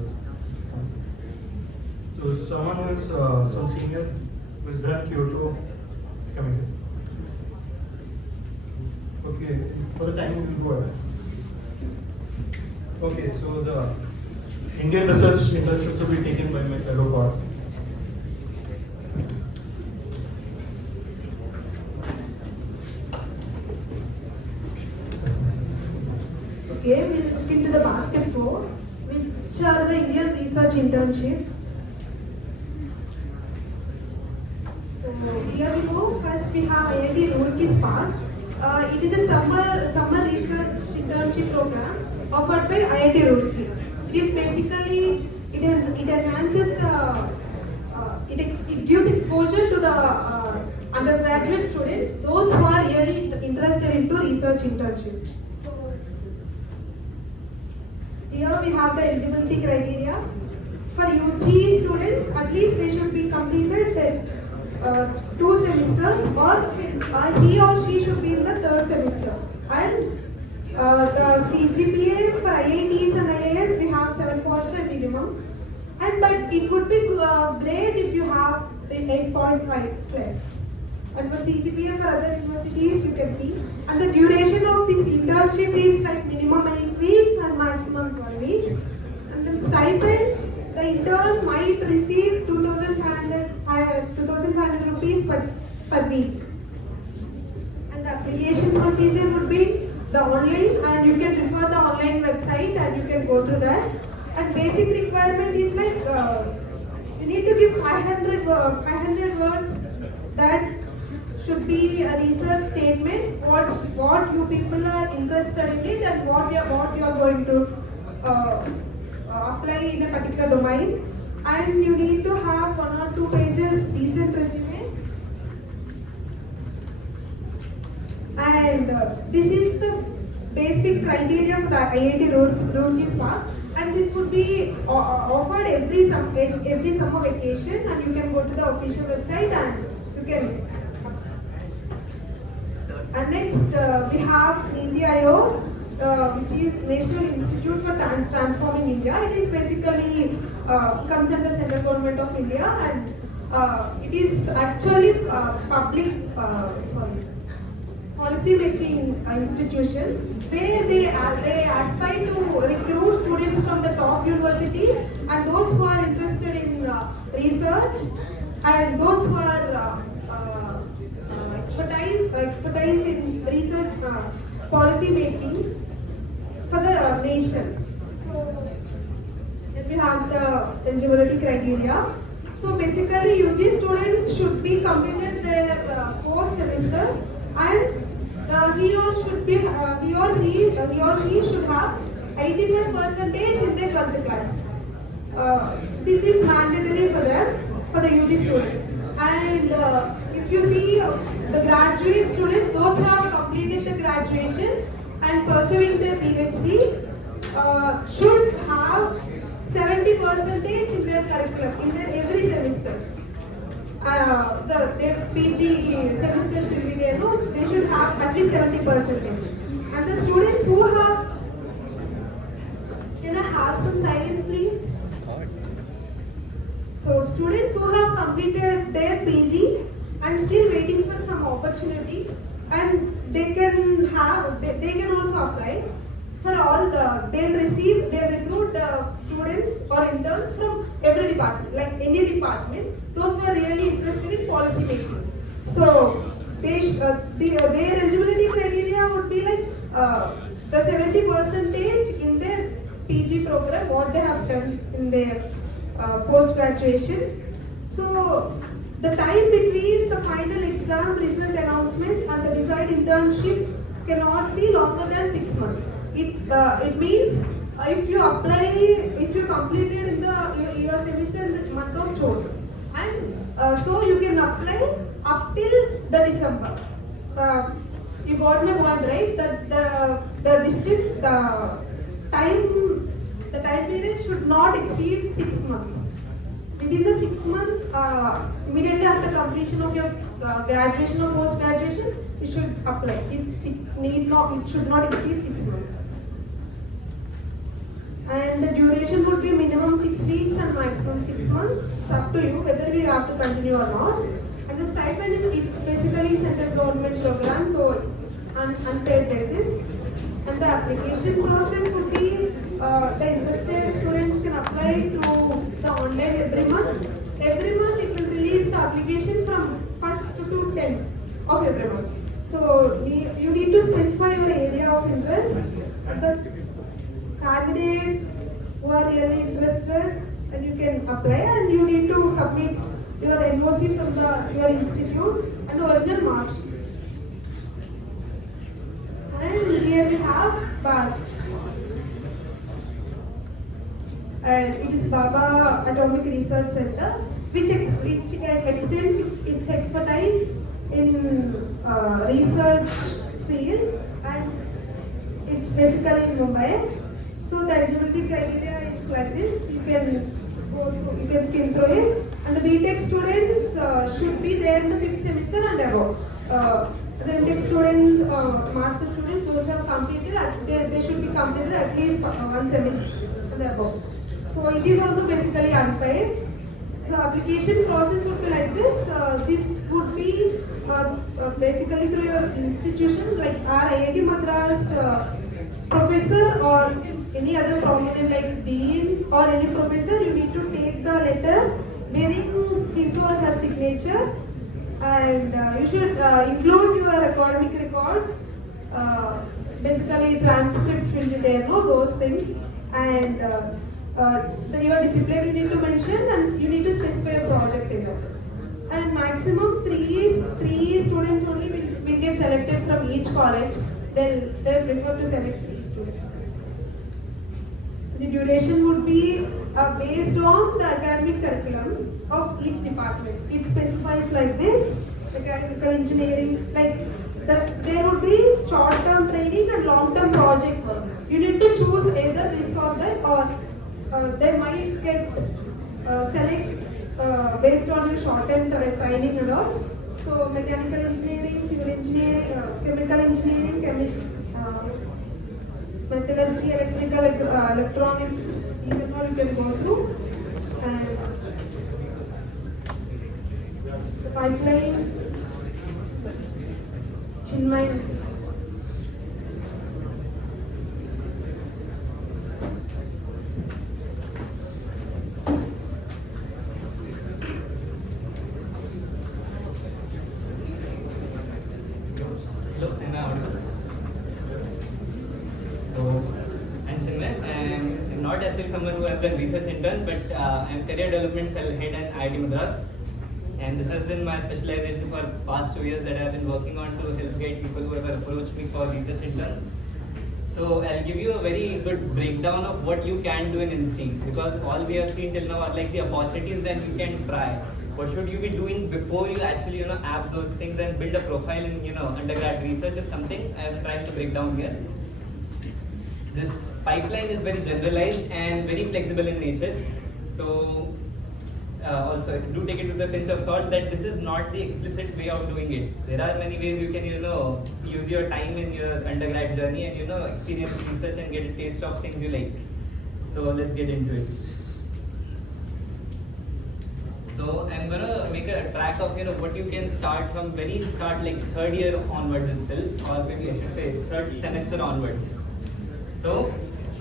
So someone who is some senior who has done Kyoto is coming here. Okay, for the time we will go ahead. Okay, so the Indian research internships will be taken by my fellow part. Okay, we'll look into the basket 4, which are the Indian research internships. So here we go. First we have IIT Roorkee Spark. It is a summer research internship program offered by IIT Roorkee. It is basically it enhances the it gives exposure to the undergraduate students, those who are really interested into research internship. So here we have the eligibility criteria. For UG students, at least they should be completed 2 semesters, or he or she should be in the 3rd semester. And the CGPA for IITs and IIS, we have 7.5 minimum. And but it would be great if you have 8.5 plus. And for CGPA for other universities, you can see. And the duration of this internship is like minimum 8 weeks and maximum 12 weeks. And then stipend, the intern might receive 2,500 rupees per week. And the application procedure would be the online, and you can refer the online website and you can go through that. And basic requirement is like you need to give 500 words that should be a research statement, what you people are interested in it and what you are going to apply in a particular domain. And you need to have 1 or 2 pages decent resume. And this is the basic criteria for the IIT Roorkee Spark. And this would be offered every summer vacation, and you can go to the official website and you can. And next we have NITI-IO, which is National Institute for Transforming India. It is basically comes under Central Government of India, and it is actually policy making institution where they aspire to recruit students from the top universities and those who are interested in research and those who are expertise in research policy making for the nation. So then we have the eligibility criteria. So basically UG students should be completed their 4th semester, and he or she should have 85% in their 12th class. This is mandatory for them, for the UG students. And if you see the graduate students, those who have completed the graduation and pursuing their PhD should have 70% in their curriculum, in their every semesters. Their PG semesters will be there, no? They should have at least 70%. And the students who have, can I have some silence please? So students who have completed their PG and still waiting for some opportunity, and they can also apply for all they'll recruit the students or interns from every department, like any department, those who are really interested in policy making. So their eligibility criteria would be like the 70% in their PG program, what they have done in their post-graduation. So the time between the final exam result announcement and the desired internship cannot be longer than 6 months. It means if you completed in your semester in the month of June, and so you can apply up till the December. You got my point, right? The time period should not exceed 6 months. Within the 6 months, immediately after completion of your graduation or post graduation, you should apply. It should not exceed 6 months. And the duration would be minimum 6 weeks and maximum 6 months. It's up to you whether we have to continue or not. And the stipend it's basically central government program, so it's unpaid basis. And the application process would be the interested students can apply through the online every month. Every month it will release the application from 1st to 10th of every month. So you need to specify your area of interest. The candidates who are really interested, and you can apply, and you need to submit your NOC from your institute and the original mark sheets. And here we have BAR. And it is Baba Atomic Research Center, which extends its expertise in research field, and it's basically in Mumbai. So the eligibility criteria is like this. You can skim through it. And the BTech students should be there in the 5th semester and above. The MTech students, master students, those who have completed, they should be completed at least 1 semester and above. So it is also basically unpaid. So application process would be like this. This would be basically through your institution, like our IIT Madras professor or any other prominent like dean or any professor, you need to take the letter bearing his or her signature, and you should include your academic records. Basically, transcripts will be there, no, those things, and your discipline you need to mention, and you need to specify a project in that. And maximum three students only will get selected from each college. They'll prefer to select 3 students. The duration would be based on the academic curriculum of each department. It specifies like this: mechanical engineering, like there would be short-term training and long-term project work. You need to choose either this or that, or they might get select based on your short-term training and all. So mechanical engineering, civil engineering, chemical engineering, chemistry, metallurgy, electrical, electronics, even all you can go through. And the pipeline, Chinmay. Hello, am I audible? So, I'm Chinmay. I'm not actually someone who has done research intern, but I'm career development cell head at IIT Madras. And this has been my specialization for past 2 years that I've been working on to help guide people who have approached me for research interns. So I'll give you a very good breakdown of what you can do in InSTEAM, because all we have seen till now are like the opportunities that you can try. What should you be doing before you actually app those things and build a profile in undergrad research is something I'm trying to break down here. This pipeline is very generalized and very flexible in nature. So also do take it with a pinch of salt that this is not the explicit way of doing it. There are many ways you can use your time in your undergrad journey and experience research and get a taste of things you like. So let's get into it. So I'm gonna make a track of what you can start from like 3rd year onwards itself, or maybe I should say 3rd semester onwards. So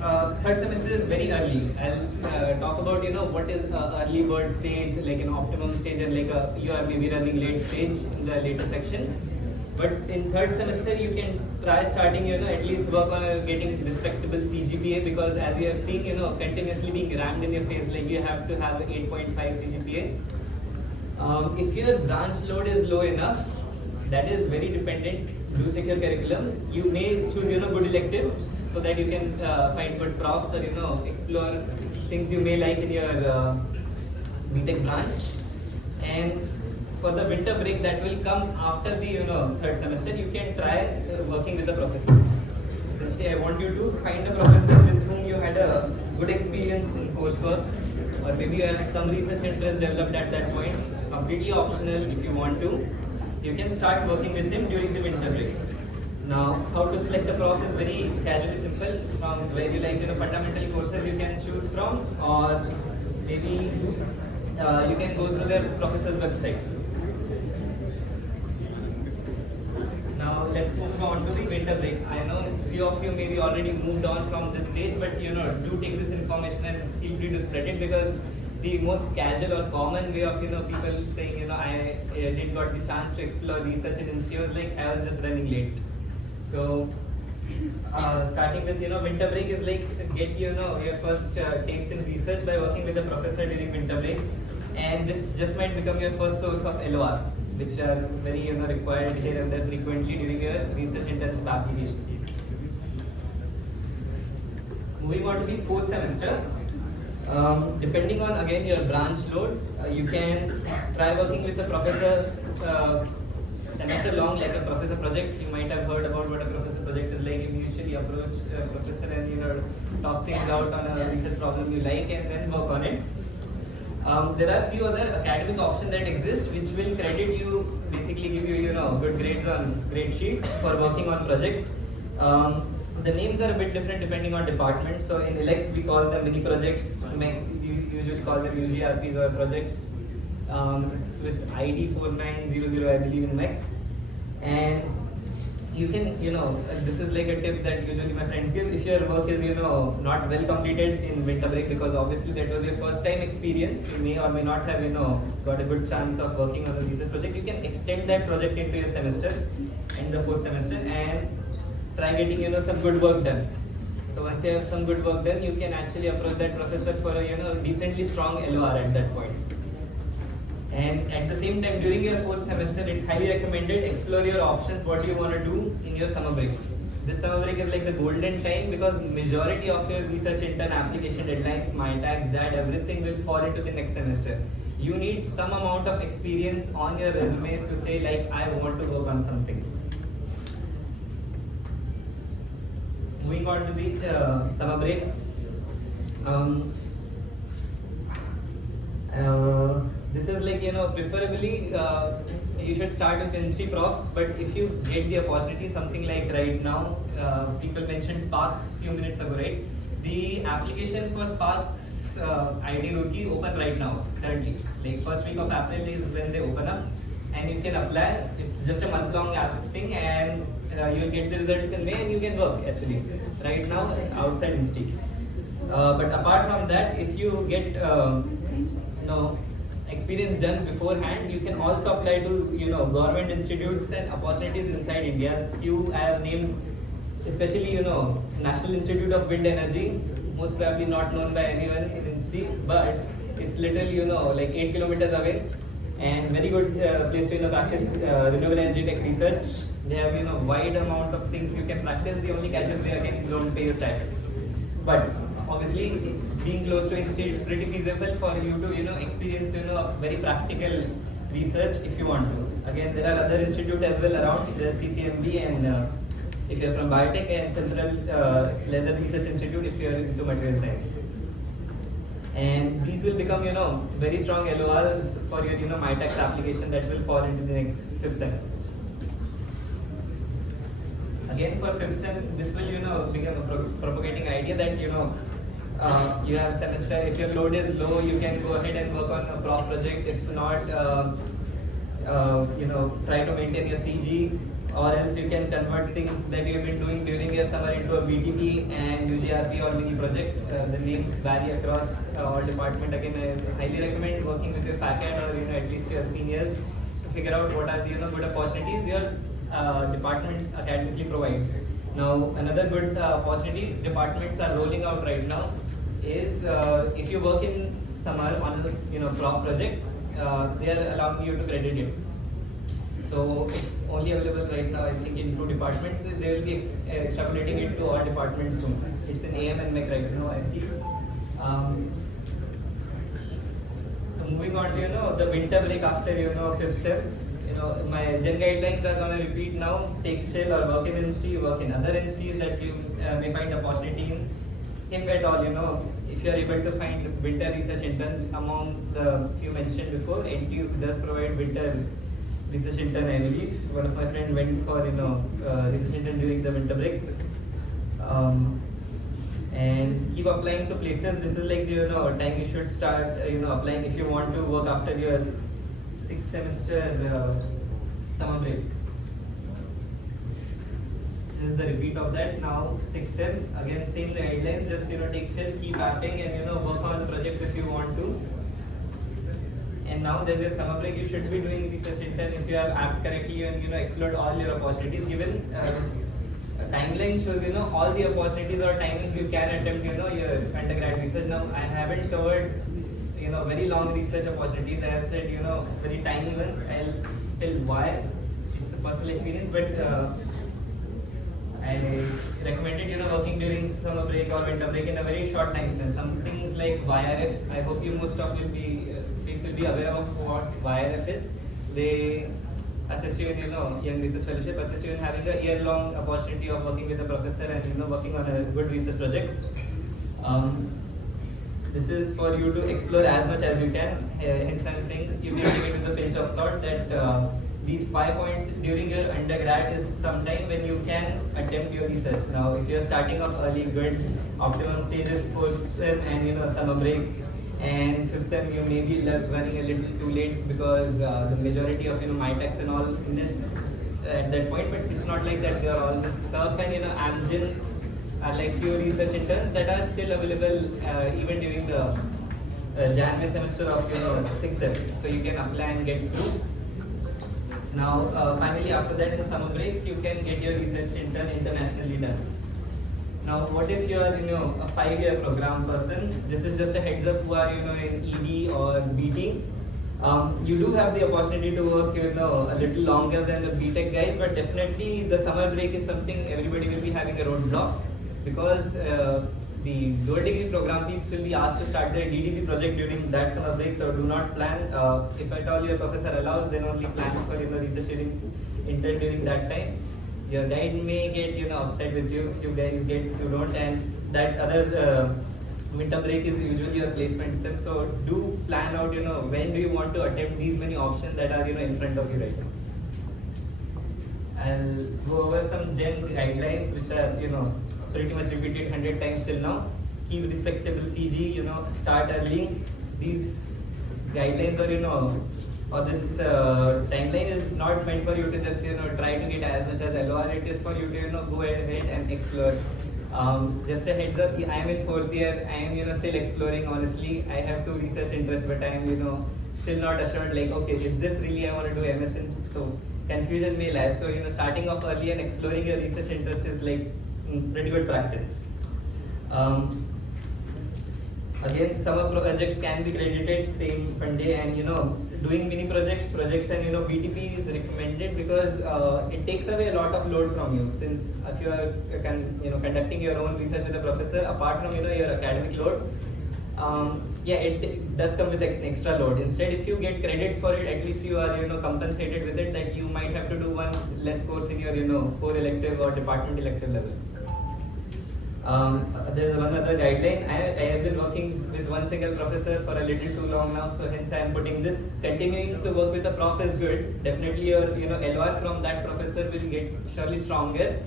3rd semester is very early. I'll talk about what is early bird stage, like an optimum stage, and like you are maybe running late stage in the later section. But in 3rd semester you can try starting at least work on getting respectable CGPA, because as you have seen continuously being rammed in your face, like you have to have 8.5 CGPA. If your branch load is low enough, that is very dependent. Do check your curriculum. You may choose good elective so that you can find good profs or explore things you may like in your BTech branch. And for the winter break that will come after the 3rd semester, you can try working with a professor. Essentially, I want you to find a professor with whom you had a good experience in coursework, or maybe you have some research interest developed at that point. Completely optional. If you want to, you can start working with him during the winter break. Now, how to select a prof is very casually simple. From where you like fundamental courses you can choose from, or maybe you can go through their professor's website. Now let's move on to the winter break. I know few of you maybe already moved on from this stage, but do take this information and feel free to spread it, because the most casual or common way of people saying I didn't got the chance to explore research in InSTEAM was like I was just running late. So starting with winter break is like get your first taste in research by working with a professor during winter break, and this just might become your first source of LOR, which are very required here and there frequently during your research internship applications. Moving on to the 4th semester. Depending on again your branch load, you can try working with a professor semester long, like a professor project. You might have heard about what a professor project is like. You mutually approach a professor and talk things out on a research problem you like and then work on it. There are few other academic options that exist which will credit you, basically give you good grades on grade sheet for working on project. The names are a bit different depending on department. So in elect we call them mini projects. We usually call them UGRPs or projects. It's with ID 4900 I believe in MEC. And you can, this is like a tip that usually my friends give. If your work is, not well completed in winter break, because obviously that was your first time experience, you may or may not have, got a good chance of working on a research project, you can extend that project into your semester, and the fourth semester, and try getting, some good work done. So once you have some good work done, you can actually approach that professor for a, decently strong LOR at that point. And at the same time, during your fourth semester, it's highly recommended explore your options, what you want to do in your summer break. This summer break is like the golden time, because majority of your research intern application deadlines, my tax, DAD, everything will fall into the next semester. You need some amount of experience on your resume to say like, I want to work on something. Moving on to the summer break. This is like, preferably you should start with Insti Profs, but if you get the opportunity, something like right now, people mentioned Sparks few minutes ago, right? The application for Sparks ID Rookie open right now, currently. Like first week of April is when they open up, and you can apply. It's just a month-long thing, and you'll get the results in May, and you can work actually right now outside Insti. But apart from that, if you get experience done beforehand, you can also apply to government institutes and opportunities inside India. Few I have named, especially National Institute of Wind Energy, most probably not known by anyone in Insti, but it's literally like 8 kilometers away, and very good place to practice renewable energy tech research. They have wide amount of things you can practice. The only catch is they again don't pay you stipend, but obviously being close to Insti, it's pretty feasible for you to experience very practical research if you want to. Again, there are other institutes as well around, the CCMB, and if you're from biotech, and Central Leather Research Institute if you're into material science. And these will become very strong LORs for your MyTax application that will fall into the next fifth sem. Again, for fifth sem, this will become a propagating idea that you have a semester. If your load is low, you can go ahead and work on a prof project. If not, try to maintain your CG, or else you can convert things that you have been doing during your summer into a BTP and UGRP or mini project. The names vary across all department. Again, I highly recommend working with your faculty or at least your seniors to figure out what are the good opportunities your department academically provides. Now, another good opportunity departments are rolling out right now is if you work in summer on a prof project, they are allowing you to credit it. So it's only available right now, I think, in 2 departments. They will be extrapolating it to all departments soon. It's in AM and MEC right now, I feel. Moving on to the winter break after fifth sem. My gen guidelines are going to repeat now. Take chill or work in Insti, work in other Instis that you may find opportunity in. If at all, if you are able to find winter research intern among the few mentioned before, NTU does provide winter research intern, I believe. One of my friends went for research intern during the winter break. And keep applying to places. This is like the time you should start applying if you want to work after your 6th semester summer break. This is the repeat of that. Now 6th sem, again same guidelines, just take chill, keep applying, and work on projects if you want to. And now there's a summer break, you should be doing research intern if you have apped correctly and explored all your opportunities. Given this timeline shows all the opportunities or timings you can attempt your undergrad research. Now I haven't covered very long research opportunities. I have said very tiny ones. I'll tell why. It's a personal experience, but I recommended working during summer break or winter break in a very short time span. Some things like YRF. I hope you most of will be aware of what YRF is. They assist you in young research fellowship, assist you in having a year-long opportunity of working with a professor and working on a good research project. This is for you to explore as much as you can. Hence, I'm saying you need to take it with a pinch of salt that these 5 points during your undergrad is sometime when you can attempt your research. Now, if you're starting off early, good. Optimum stage is 4th sem and summer break. And 5th sem, you may be running a little too late because the majority of MyTax and all in this at that point, but it's not like that. They are all Surf and Amgen are like few research interns that are still available even during the January semester of 6-7. So you can apply and get through. Now, finally, after that, in summer break, you can get your research intern internationally done. Now, what if you are, a 5-year program person? This is just a heads up who are, in ED or BT. You do have the opportunity to work, a little longer than the BTech guys, but definitely the summer break is something everybody will be having a roadblock because the dual degree program peeps will be asked to start their DDP project during that summer break. So do not plan. If at all your professor allows, then only plan for research intern during that time. Your guide may get upset with you if you guys get you don't, and that others midterm break is usually your placement sim. So do plan out when do you want to attempt these many options that are in front of you right now. I'll go over some gen guidelines which are pretty much repeated 100 times till now. Keep respectable CG, start early. These guidelines or this timeline is not meant for you to just try to get as much as LOR. It is for you to go ahead and explore. Just a heads up, I am in 4th year. I am still exploring. Honestly, I have 2 research interests, but I am still not assured. Like, okay, is this really I want to do MS in? So confusion may lie. So starting off early and exploring your research interest is like pretty good practice. Again, summer projects can be credited same Monday, and doing mini projects and BTP is recommended because it takes away a lot of load from you. Since if you are conducting your own research with a professor, apart from your academic load, it does come with extra load. Instead, if you get credits for it, at least you are compensated with it. That you might have to do one less course in your core elective or department elective level. There's one other guideline. I have been working with one single professor for a little too long now, so hence I am putting this. Continuing to work with a prof is good. Definitely your LOR from that professor will get surely stronger,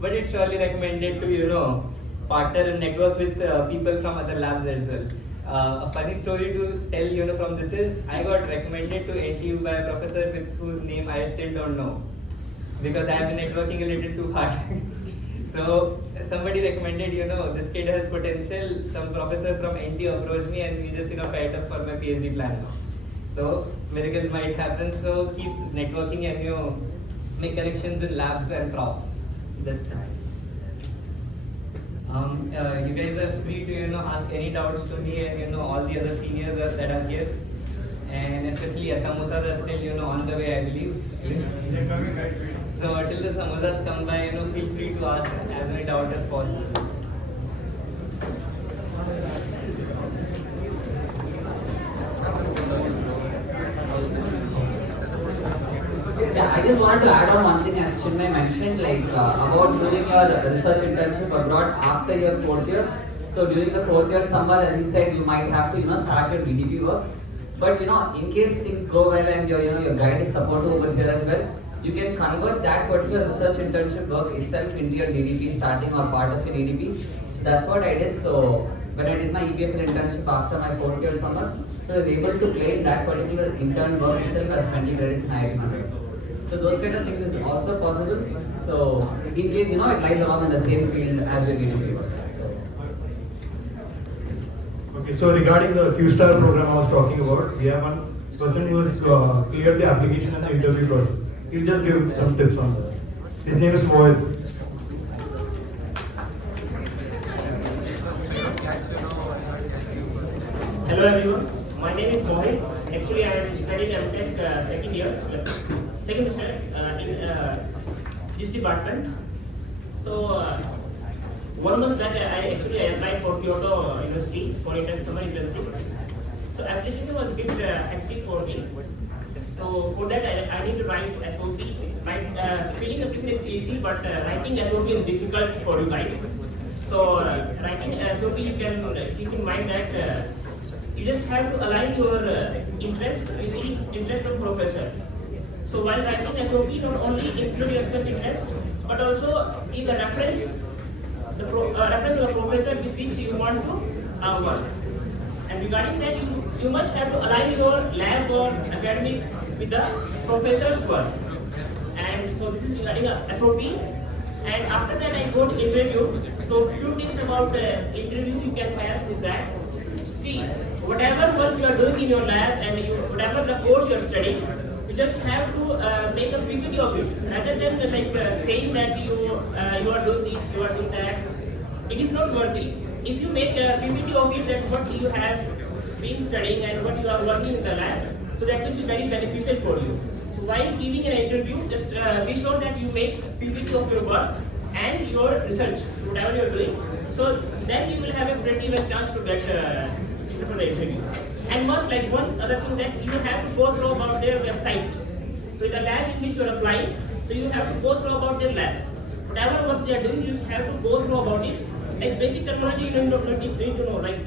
but it's surely recommended to partner and network with people from other labs as well. A funny story to tell from this is I got recommended to NTU by a professor with whose name I still don't know because I have been networking a little too hard. So somebody recommended, this kid has potential. Some professor from NTU approached me and we just paired up for my PhD plan. So miracles might happen. So keep networking and make connections in labs and profs. That's it. You guys are free to ask any doubts to me and all the other seniors that are here. And especially samosas are still on the way, I believe. So till the samosas come by, feel free to ask as many doubts as possible. Yeah, I just wanted to add on one thing as Chinmay mentioned, about doing your research internship abroad after your 4th year. So during the 4th year summer, as he said, you might have to start your DDP work. But in case things go well and your guide is supportive over here as well, you can convert that particular research internship work itself into your DDP starting or part of your DDP. So that's what I did. So when I did my EPFL internship after my 4th year summer, so I was able to claim that particular intern work itself as 20 credits in IIT Madras. So those kind of things is also possible. So in case it lies along in the same field as your DDP work. Okay, so regarding the Q-Star program I was talking about, we have one person who has cleared the application and the interview process. He'll just give some tips on that. His name is Mohit. Hello everyone, my name is Mohit. Actually, I am studying MTech second year, second semester in this department. So, one month back, I applied for Kyoto University for summer internship. So application was a bit hectic for me. So for that, I need to write SOP. Filling application is easy, but writing SOP is difficult for you guys. So writing SOP, you can keep in mind that you just have to align your interest with the interest of professor. So while writing SOP, not only include your research interest, but also give a reference, reference of a professor with which you want to work. And regarding that, you must have to align your lab or academics with the professor's work. And so So this is regarding a SOP. And after that I go to interview. So few things about interview you can have is that, see, whatever work you are doing in your lab and whatever the course you are studying, you just have to make a PPT of it, rather than saying that you are doing this, you are doing that. It is not worthy. If you make a PPT of it, that what you have been studying and what you are working in the lab, so that will be very beneficial for you. So while giving an interview, just be sure that you make PPT of your work and your research, whatever you are doing. So then you will have a pretty well chance to get into the interview. And most like one other thing that you have to go through about their website. So the lab in which you are applying, so you have to go through about their labs. Whatever work they are doing, you just have to go through about it. Like basic terminology you need to know. Like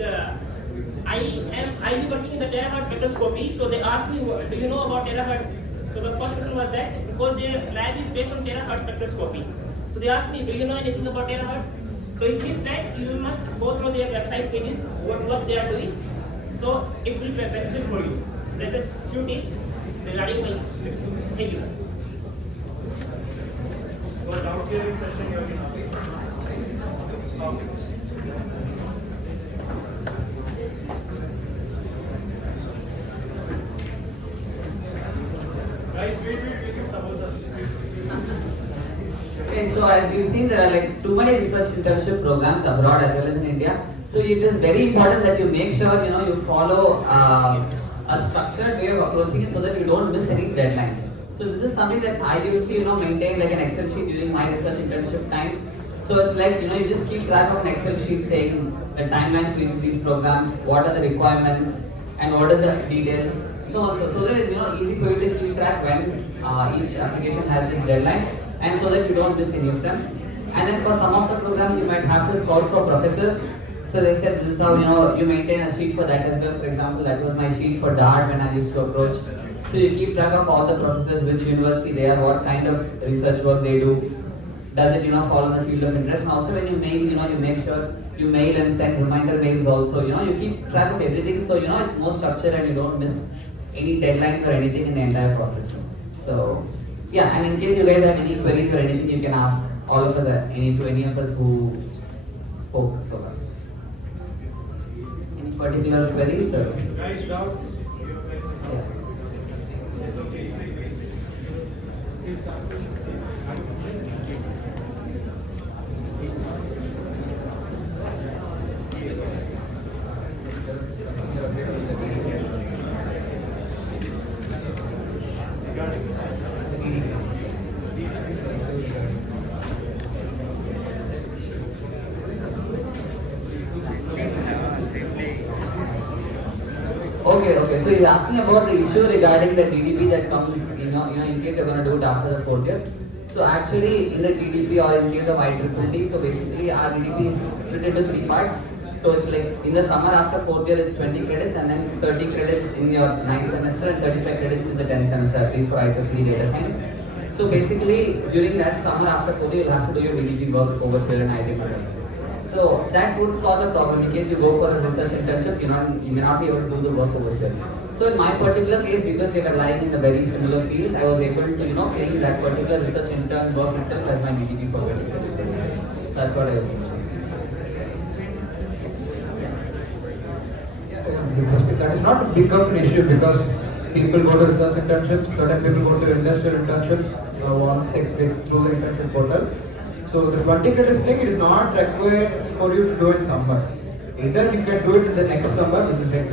I'll be working in the terahertz spectroscopy. So they asked me, do you know about terahertz? So the first question was that because their lab is based on terahertz spectroscopy. So they asked me, do you know anything about terahertz? So it means that you must go through their website pages, what they are doing. So it will be beneficial for you. So that's a few tips regarding my system. Thank you. For doubt clearing session, you can ask. Guys, wait, we give samosas. Okay, so as we've seen, there are like too many research internship programs abroad as well as in India. So it is very important that you make sure you follow a structured way of approaching it so that you don't miss any deadlines. So this is something that I used to maintain like an Excel sheet during my research internship time. So it's like you just keep track of an Excel sheet saying the timeline for each of these programs, what are the requirements, and what are the details. So also, so that it's easy for you to keep track when each application has its deadline, and so that you don't miss any of them. And then for some of the programs, you might have to scout for professors. So they said this is how you maintain a sheet for that as well. For example, that was my sheet for DART when I used to approach. So you keep track of all the professors, which university they are, what kind of research work they do. Does it fall in the field of interest? And also when you mail, you make sure you mail and send reminder mails also. You keep track of everything, so it's more structured and you don't miss any deadlines or anything in the entire process. So yeah, and in case you guys have any queries or anything, you can ask all of us, any of us who spoke so far. Any particular queries, sir? Guys, doubts? Yeah. Yes, okay. Okay. So he's asking about the issue regarding the DDP that comes, in case you're going to do it after the 4th year. So actually, in the DDP or in case of IIT, so basically our DDP is split into 3 parts. So it's like in the summer after 4th year, it's 20 credits, and then 30 credits in your 9th semester and 35 credits in the 10th semester, at least for IIT data science. So basically, during that summer after 4th year, you'll have to do your DDP work over here in IIT Madras. So that would cause a problem in case you go for a research internship, you may not be able to do the work over here. So in my particular case, because they were lying in a very similar field, I was able to claim that particular research intern work itself as my DDP for 20 credits. That's what I was doing. With respect, that is not big of an issue because people go to research internships, certain people go to industrial internships once they get through the internship portal. So the 20 credits thing, it is not required for you to do it summer. Either you can do it in the next summer, which is like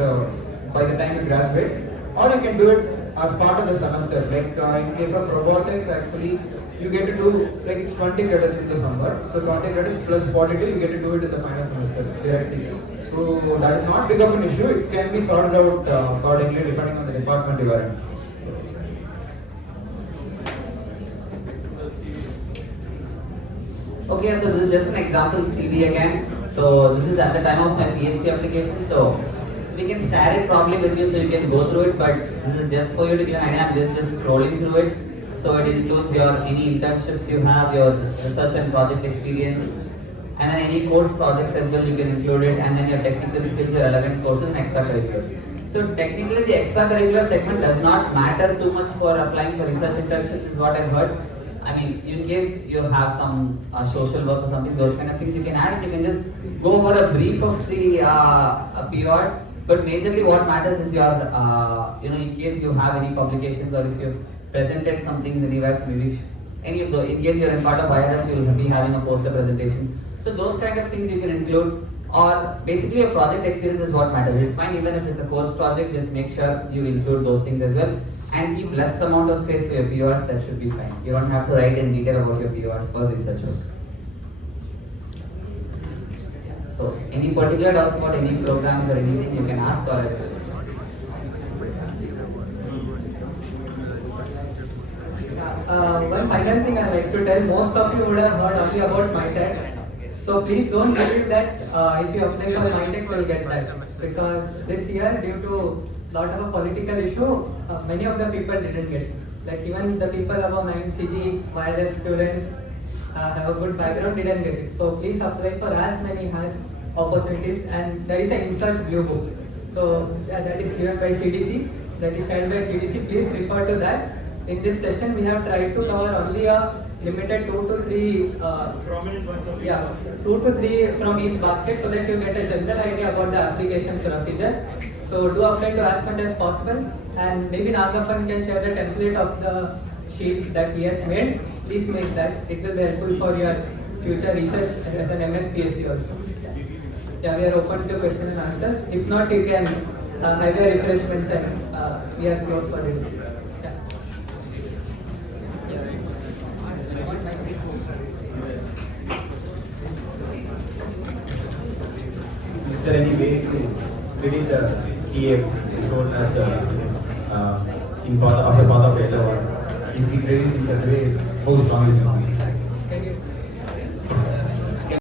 by the time you graduate, or you can do it as part of the semester. Like in case of robotics, actually you get to do like it's 20 credits in the summer. So 20 credits plus 42, you get to do it in the final semester directly. So that is not big of an issue. It can be sorted out accordingly depending on the department you are in. Okay, so this is just an example CV again. So this is at the time of my PhD application. So we can share it probably with you so you can go through it. But this is just for you to give an idea. I'm just scrolling through it. So it includes your any internships you have, your research and project experience, and then any course projects as well you can include it, and then your technical skills, your relevant courses and extracurriculars. So technically the extracurricular segment does not matter too much for applying for research internships is what I've heard. I mean, in case you have some social work or something, those kind of things you can add. You can just go over a brief of the PRs. But majorly, what matters is your, in case you have any publications or if you presented some things anywhere, so maybe any of the, in case you're in part of IIT, you'll be having a poster presentation. So those kind of things you can include. Or basically, a project experience is what matters. It's fine even if it's a course project. Just make sure you include those things as well. And keep less amount of space for your PRs, that should be fine. You don't have to write in detail about your PRs for research work. So, any particular doubts about any programs or anything you can ask or else. One final thing I like to tell, most of you would have heard only about MyTex. So please don't believe that if you apply for MyTex you will get that. Because this year, due to lot of a political issue, many of the people didn't get it. Like even the people above 9 CG, YLF students have a good background, didn't get it. So please apply for as many as opportunities, and there is an InSearch Blue Book. So that is given by CDC, that is shared by CDC. Please refer to that. In this session, we have tried to cover only a limited 2 to 3 Prominent ones only. 2 to 3 from each basket, so that you get a general idea about the application procedure. So do apply to as much as possible, and maybe Nagappan can share the template of the sheet that he has made. Please make that. It will be helpful for your future research as an MS PhD also. Yeah, we are open to question and answers. If not, you can have your refreshments and we are closed for the day. Is there any way to credit the EA shown as in part, after part of L1? If we credit in such a way, how strong it will be?